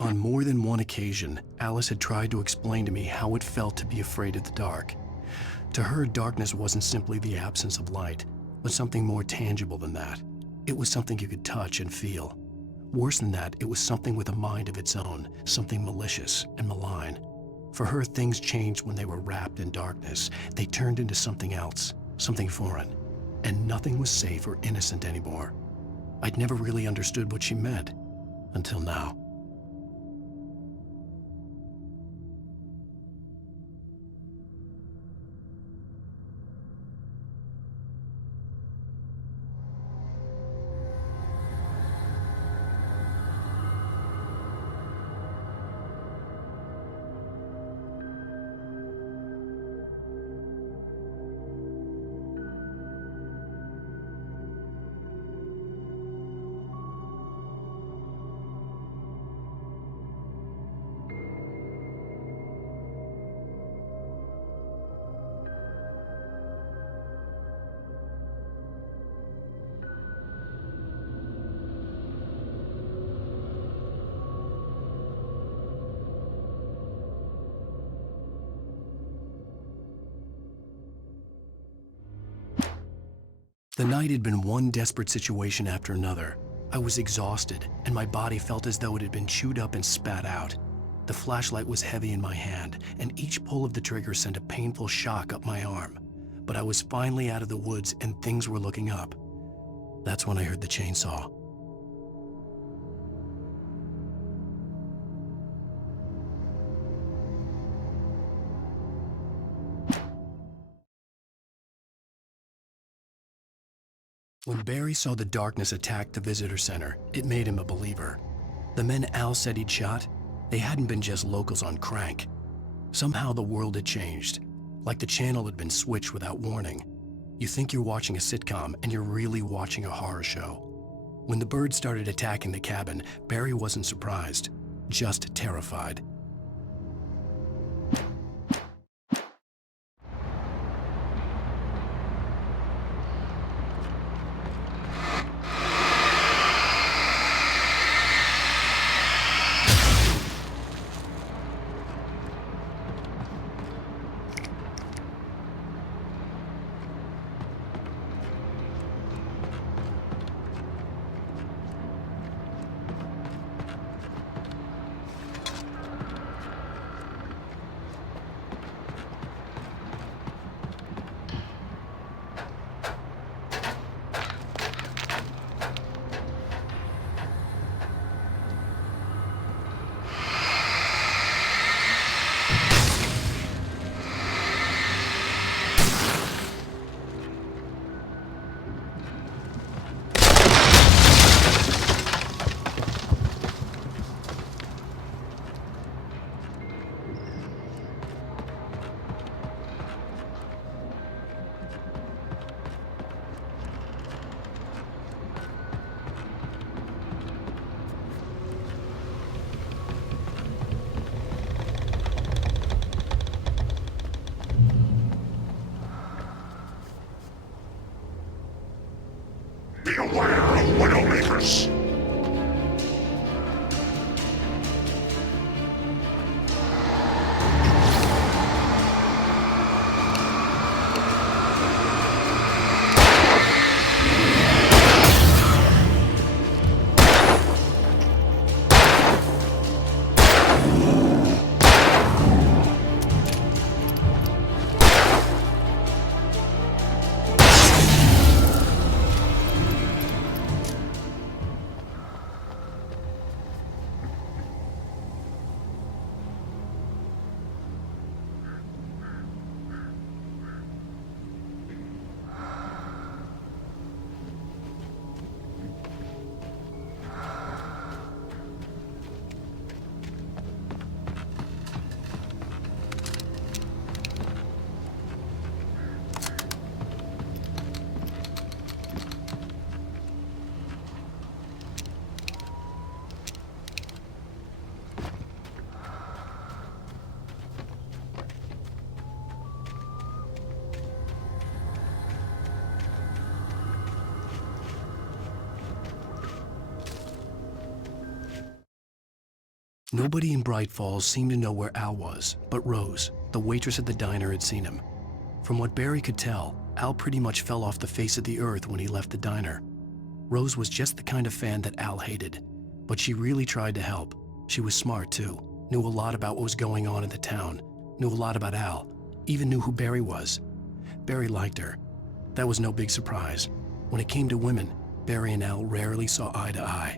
On more than one occasion, Alice had tried to explain to me how it felt to be afraid of the dark. To her, darkness wasn't simply the absence of light, but something more tangible than that. It was something you could touch and feel. Worse than that, it was something with a mind of its own, something malicious and malign. For her, things changed when they were wrapped in darkness. They turned into something else, something foreign, and nothing was safe or innocent anymore. I'd never really understood what she meant, until now. The night had been one desperate situation after another. I was exhausted, and my body felt as though it had been chewed up and spat out. The flashlight was heavy in my hand, and each pull of the trigger sent a painful shock up my arm. But I was finally out of the woods and things were looking up. That's when I heard the chainsaw. When Barry saw the darkness attack the visitor center, it made him a believer. The men Al said he'd shot, they hadn't been just locals on crank. Somehow the world had changed, like the channel had been switched without warning. You think you're watching a sitcom, and you're really watching a horror show. When the birds started attacking the cabin, Barry wasn't surprised, just terrified. Beware of Widowmakers! Nobody in Bright Falls seemed to know where Al was, but Rose, the waitress at the diner, had seen him. From what Barry could tell, Al pretty much fell off the face of the earth when he left the diner. Rose was just the kind of fan that Al hated, but she really tried to help. She was smart too, knew a lot about what was going on in the town, knew a lot about Al, even knew who Barry was. Barry liked her. That was no big surprise. When it came to women, Barry and Al rarely saw eye to eye.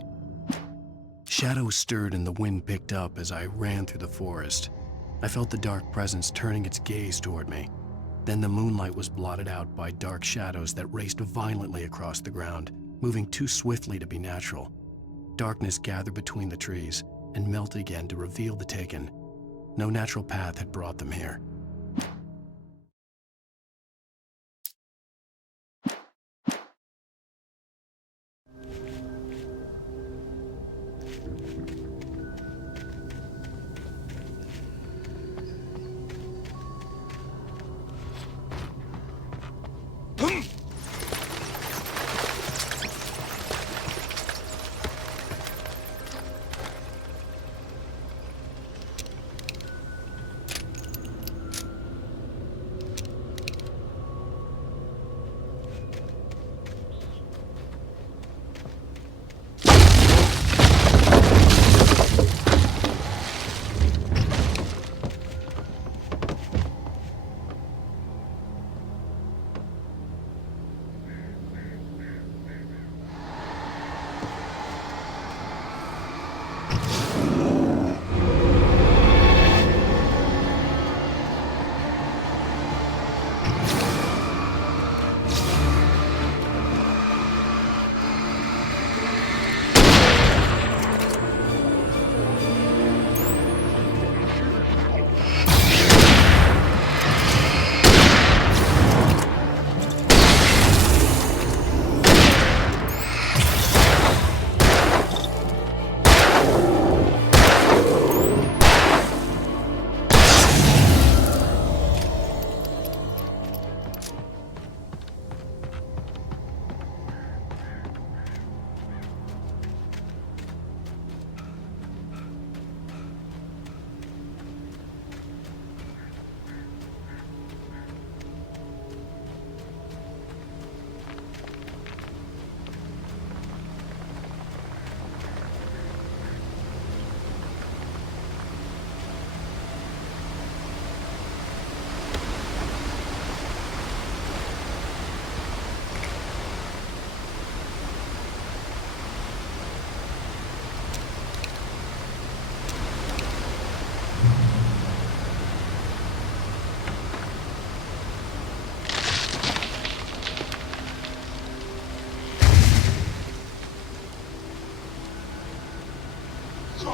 Shadows stirred and the wind picked up as I ran through the forest. I felt the dark presence turning its gaze toward me. Then the moonlight was blotted out by dark shadows that raced violently across the ground, moving too swiftly to be natural. Darkness gathered between the trees and melted again to reveal the Taken. No natural path had brought them here.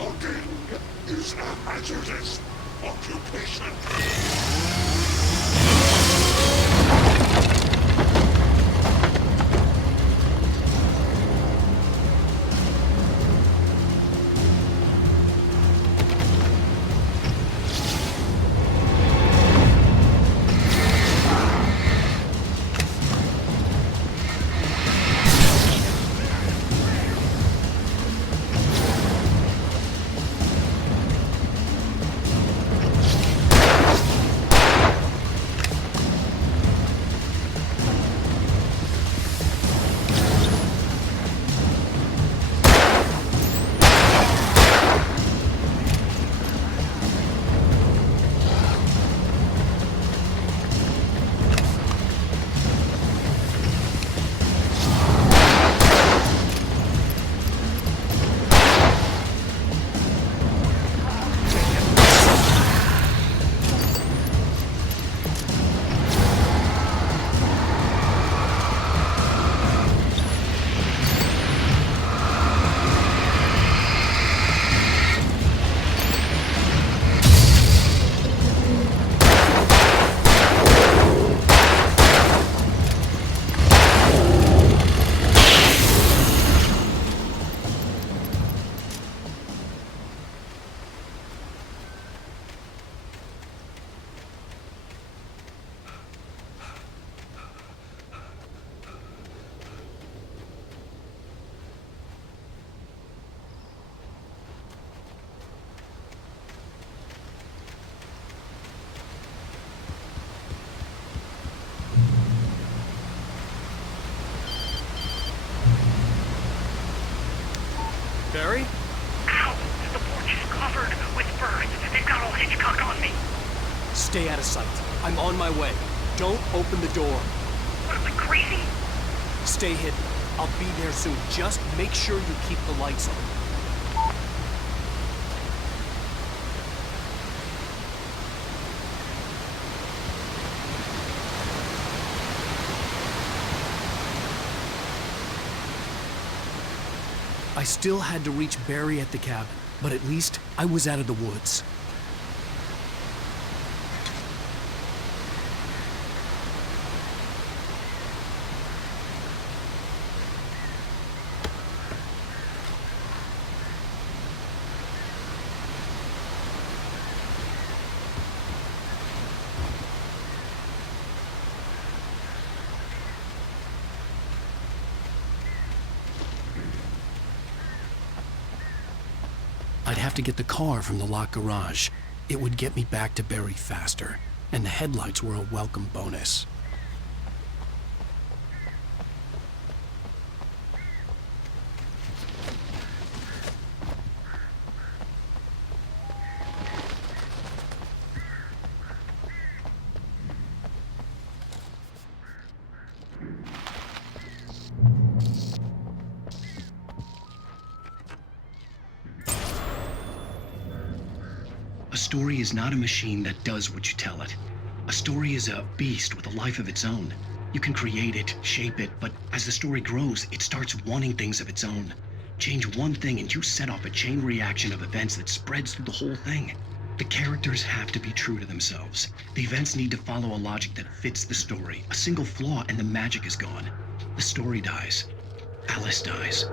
Logging is a hazardous occupation. Barry? Ow! The porch is covered with birds. They've got old Hitchcock on me. Stay out of sight. I'm on my way. Don't open the door. What am I, crazy? Stay hidden. I'll be there soon. Just make sure you keep the lights on. I still had to reach Barry at the cabin, but at least I was out of the woods. I'd have to get the car from the locked garage. It would get me back to Barry faster, and the headlights were a welcome bonus. A story is not a machine that does what you tell it. A story is a beast with a life of its own. You can create it, shape it, but as the story grows, it starts wanting things of its own. Change one thing and you set off a chain reaction of events that spreads through the whole thing. The characters have to be true to themselves. The events need to follow a logic that fits the story. A single flaw and the magic is gone. The story dies. Alice dies.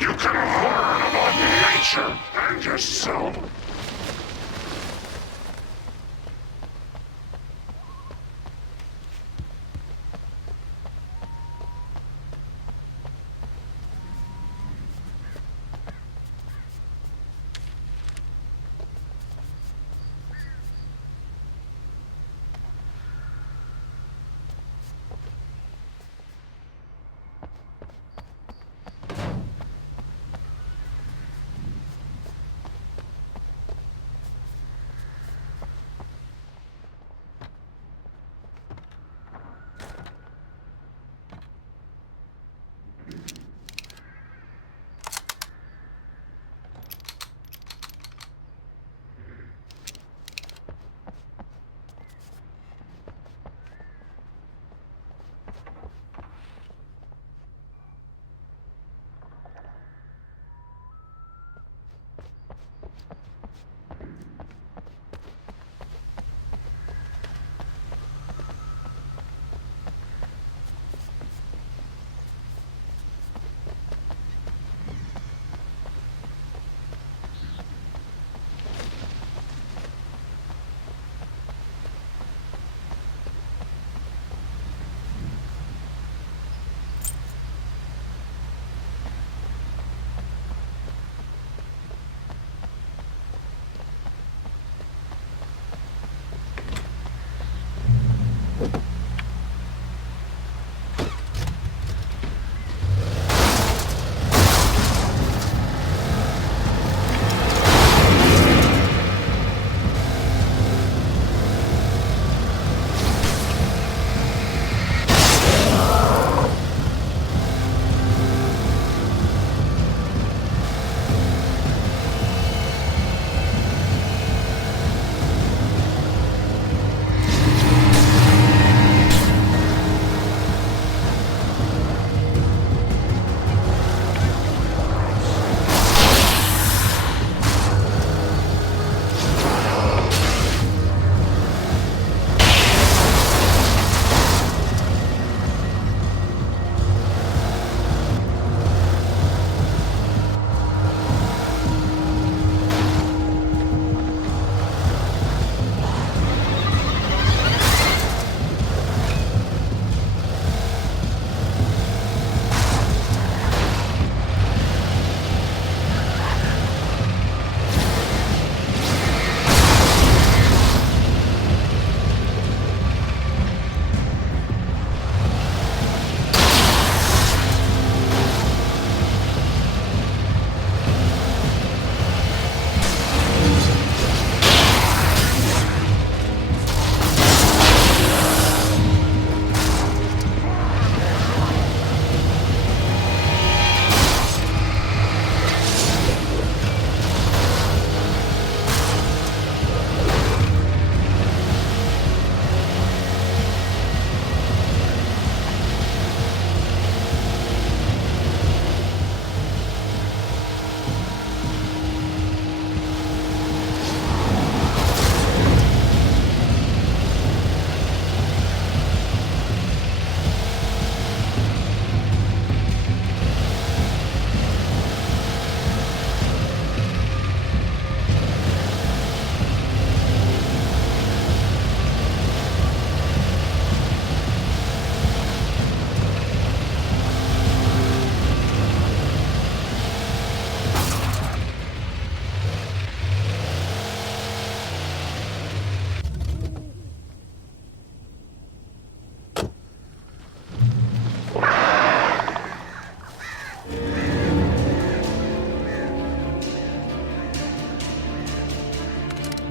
You can learn about nature and yourself.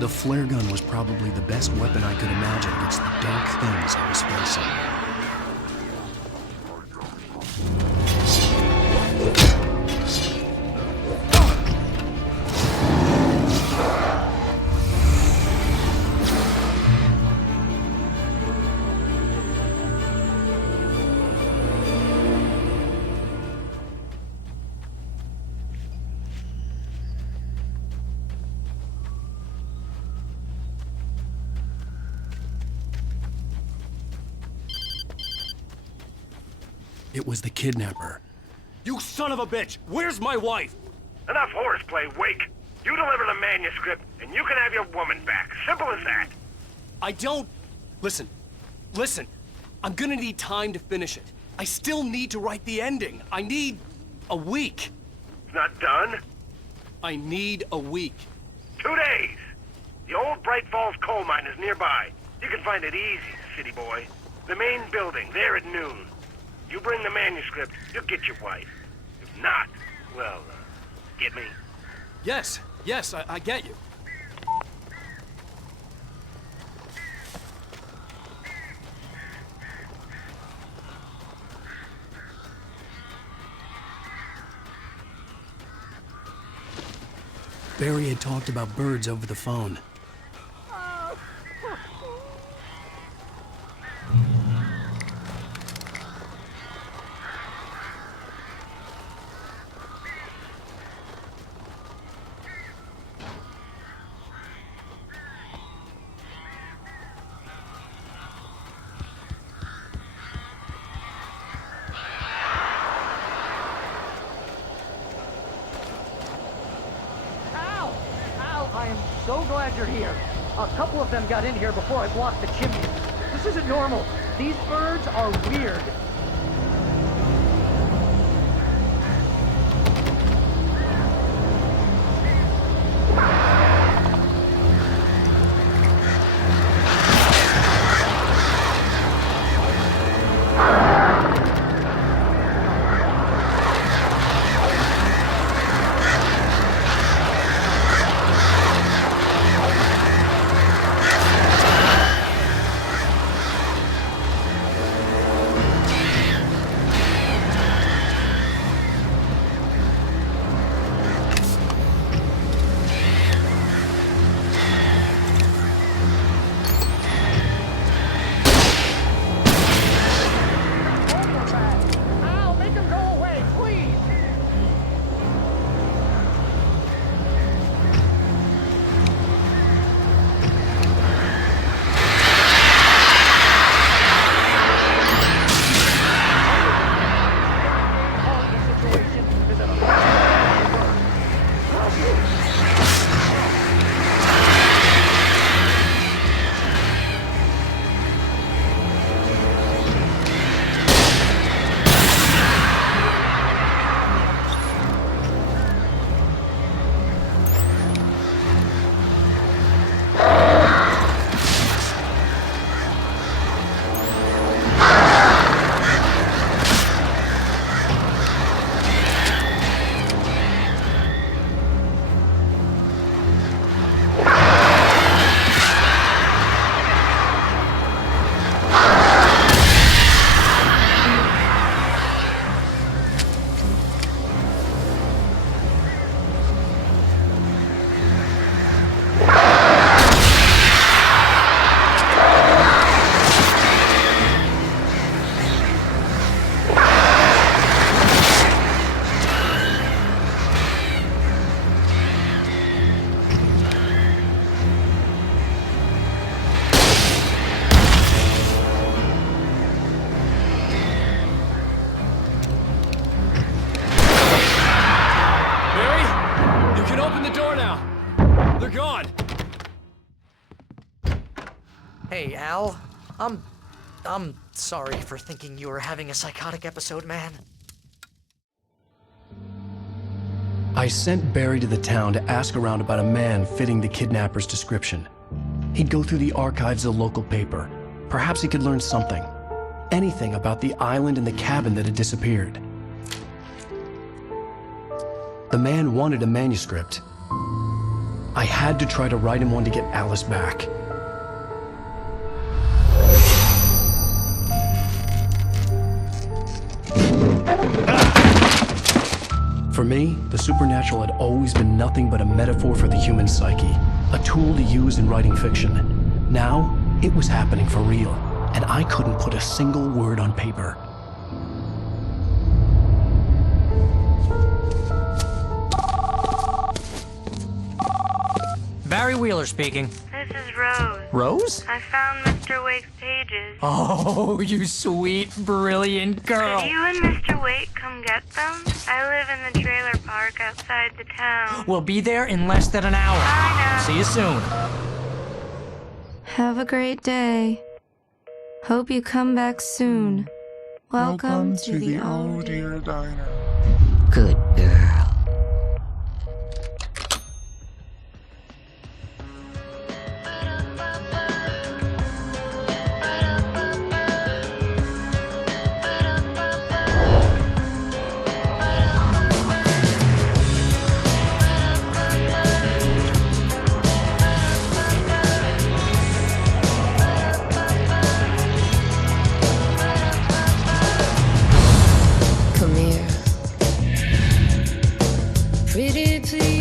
The flare gun was probably the best weapon I could imagine against the dark things I was facing. It was the kidnapper. You son of a bitch! Where's my wife? Enough horseplay, Wake. You deliver the manuscript, and you can have your woman back. Simple as that. I don't... Listen. I'm gonna need time to finish it. I still need to write the ending. I need a week. It's not done? I need a week. 2 days. The old Bright Falls coal mine is nearby. You can find it easy, city boy. The main building, there at noon. You bring the manuscript, you'll get your wife. If not, well, get me? Yes, I get you. Barry had talked about birds over the phone. I am so glad you're here. A couple of them got in here before I blocked the chimney. This isn't normal. These birds are weird. Hey, Al. I'm sorry for thinking you were having a psychotic episode, man. I sent Barry to the town to ask around about a man fitting the kidnapper's description. He'd go through the archives of the local paper. Perhaps he could learn something. Anything about the island and the cabin that had disappeared. The man wanted a manuscript. I had to try to write him one to get Alice back. For me, the supernatural had always been nothing but a metaphor for the human psyche, a tool to use in writing fiction. Now, it was happening for real, and I couldn't put a single word on paper. Barry Wheeler speaking. This is Rose. Rose? I found Mr. Wake's pages. Oh, you sweet, brilliant girl. Could you and Mr. Wake come get them? I live in the trailer park outside the town. We'll be there in less than an hour. I know. See you soon. Have a great day. Hope you come back soon. Welcome to the Oh Dear Diner. Good girl. Come here. Pretty please.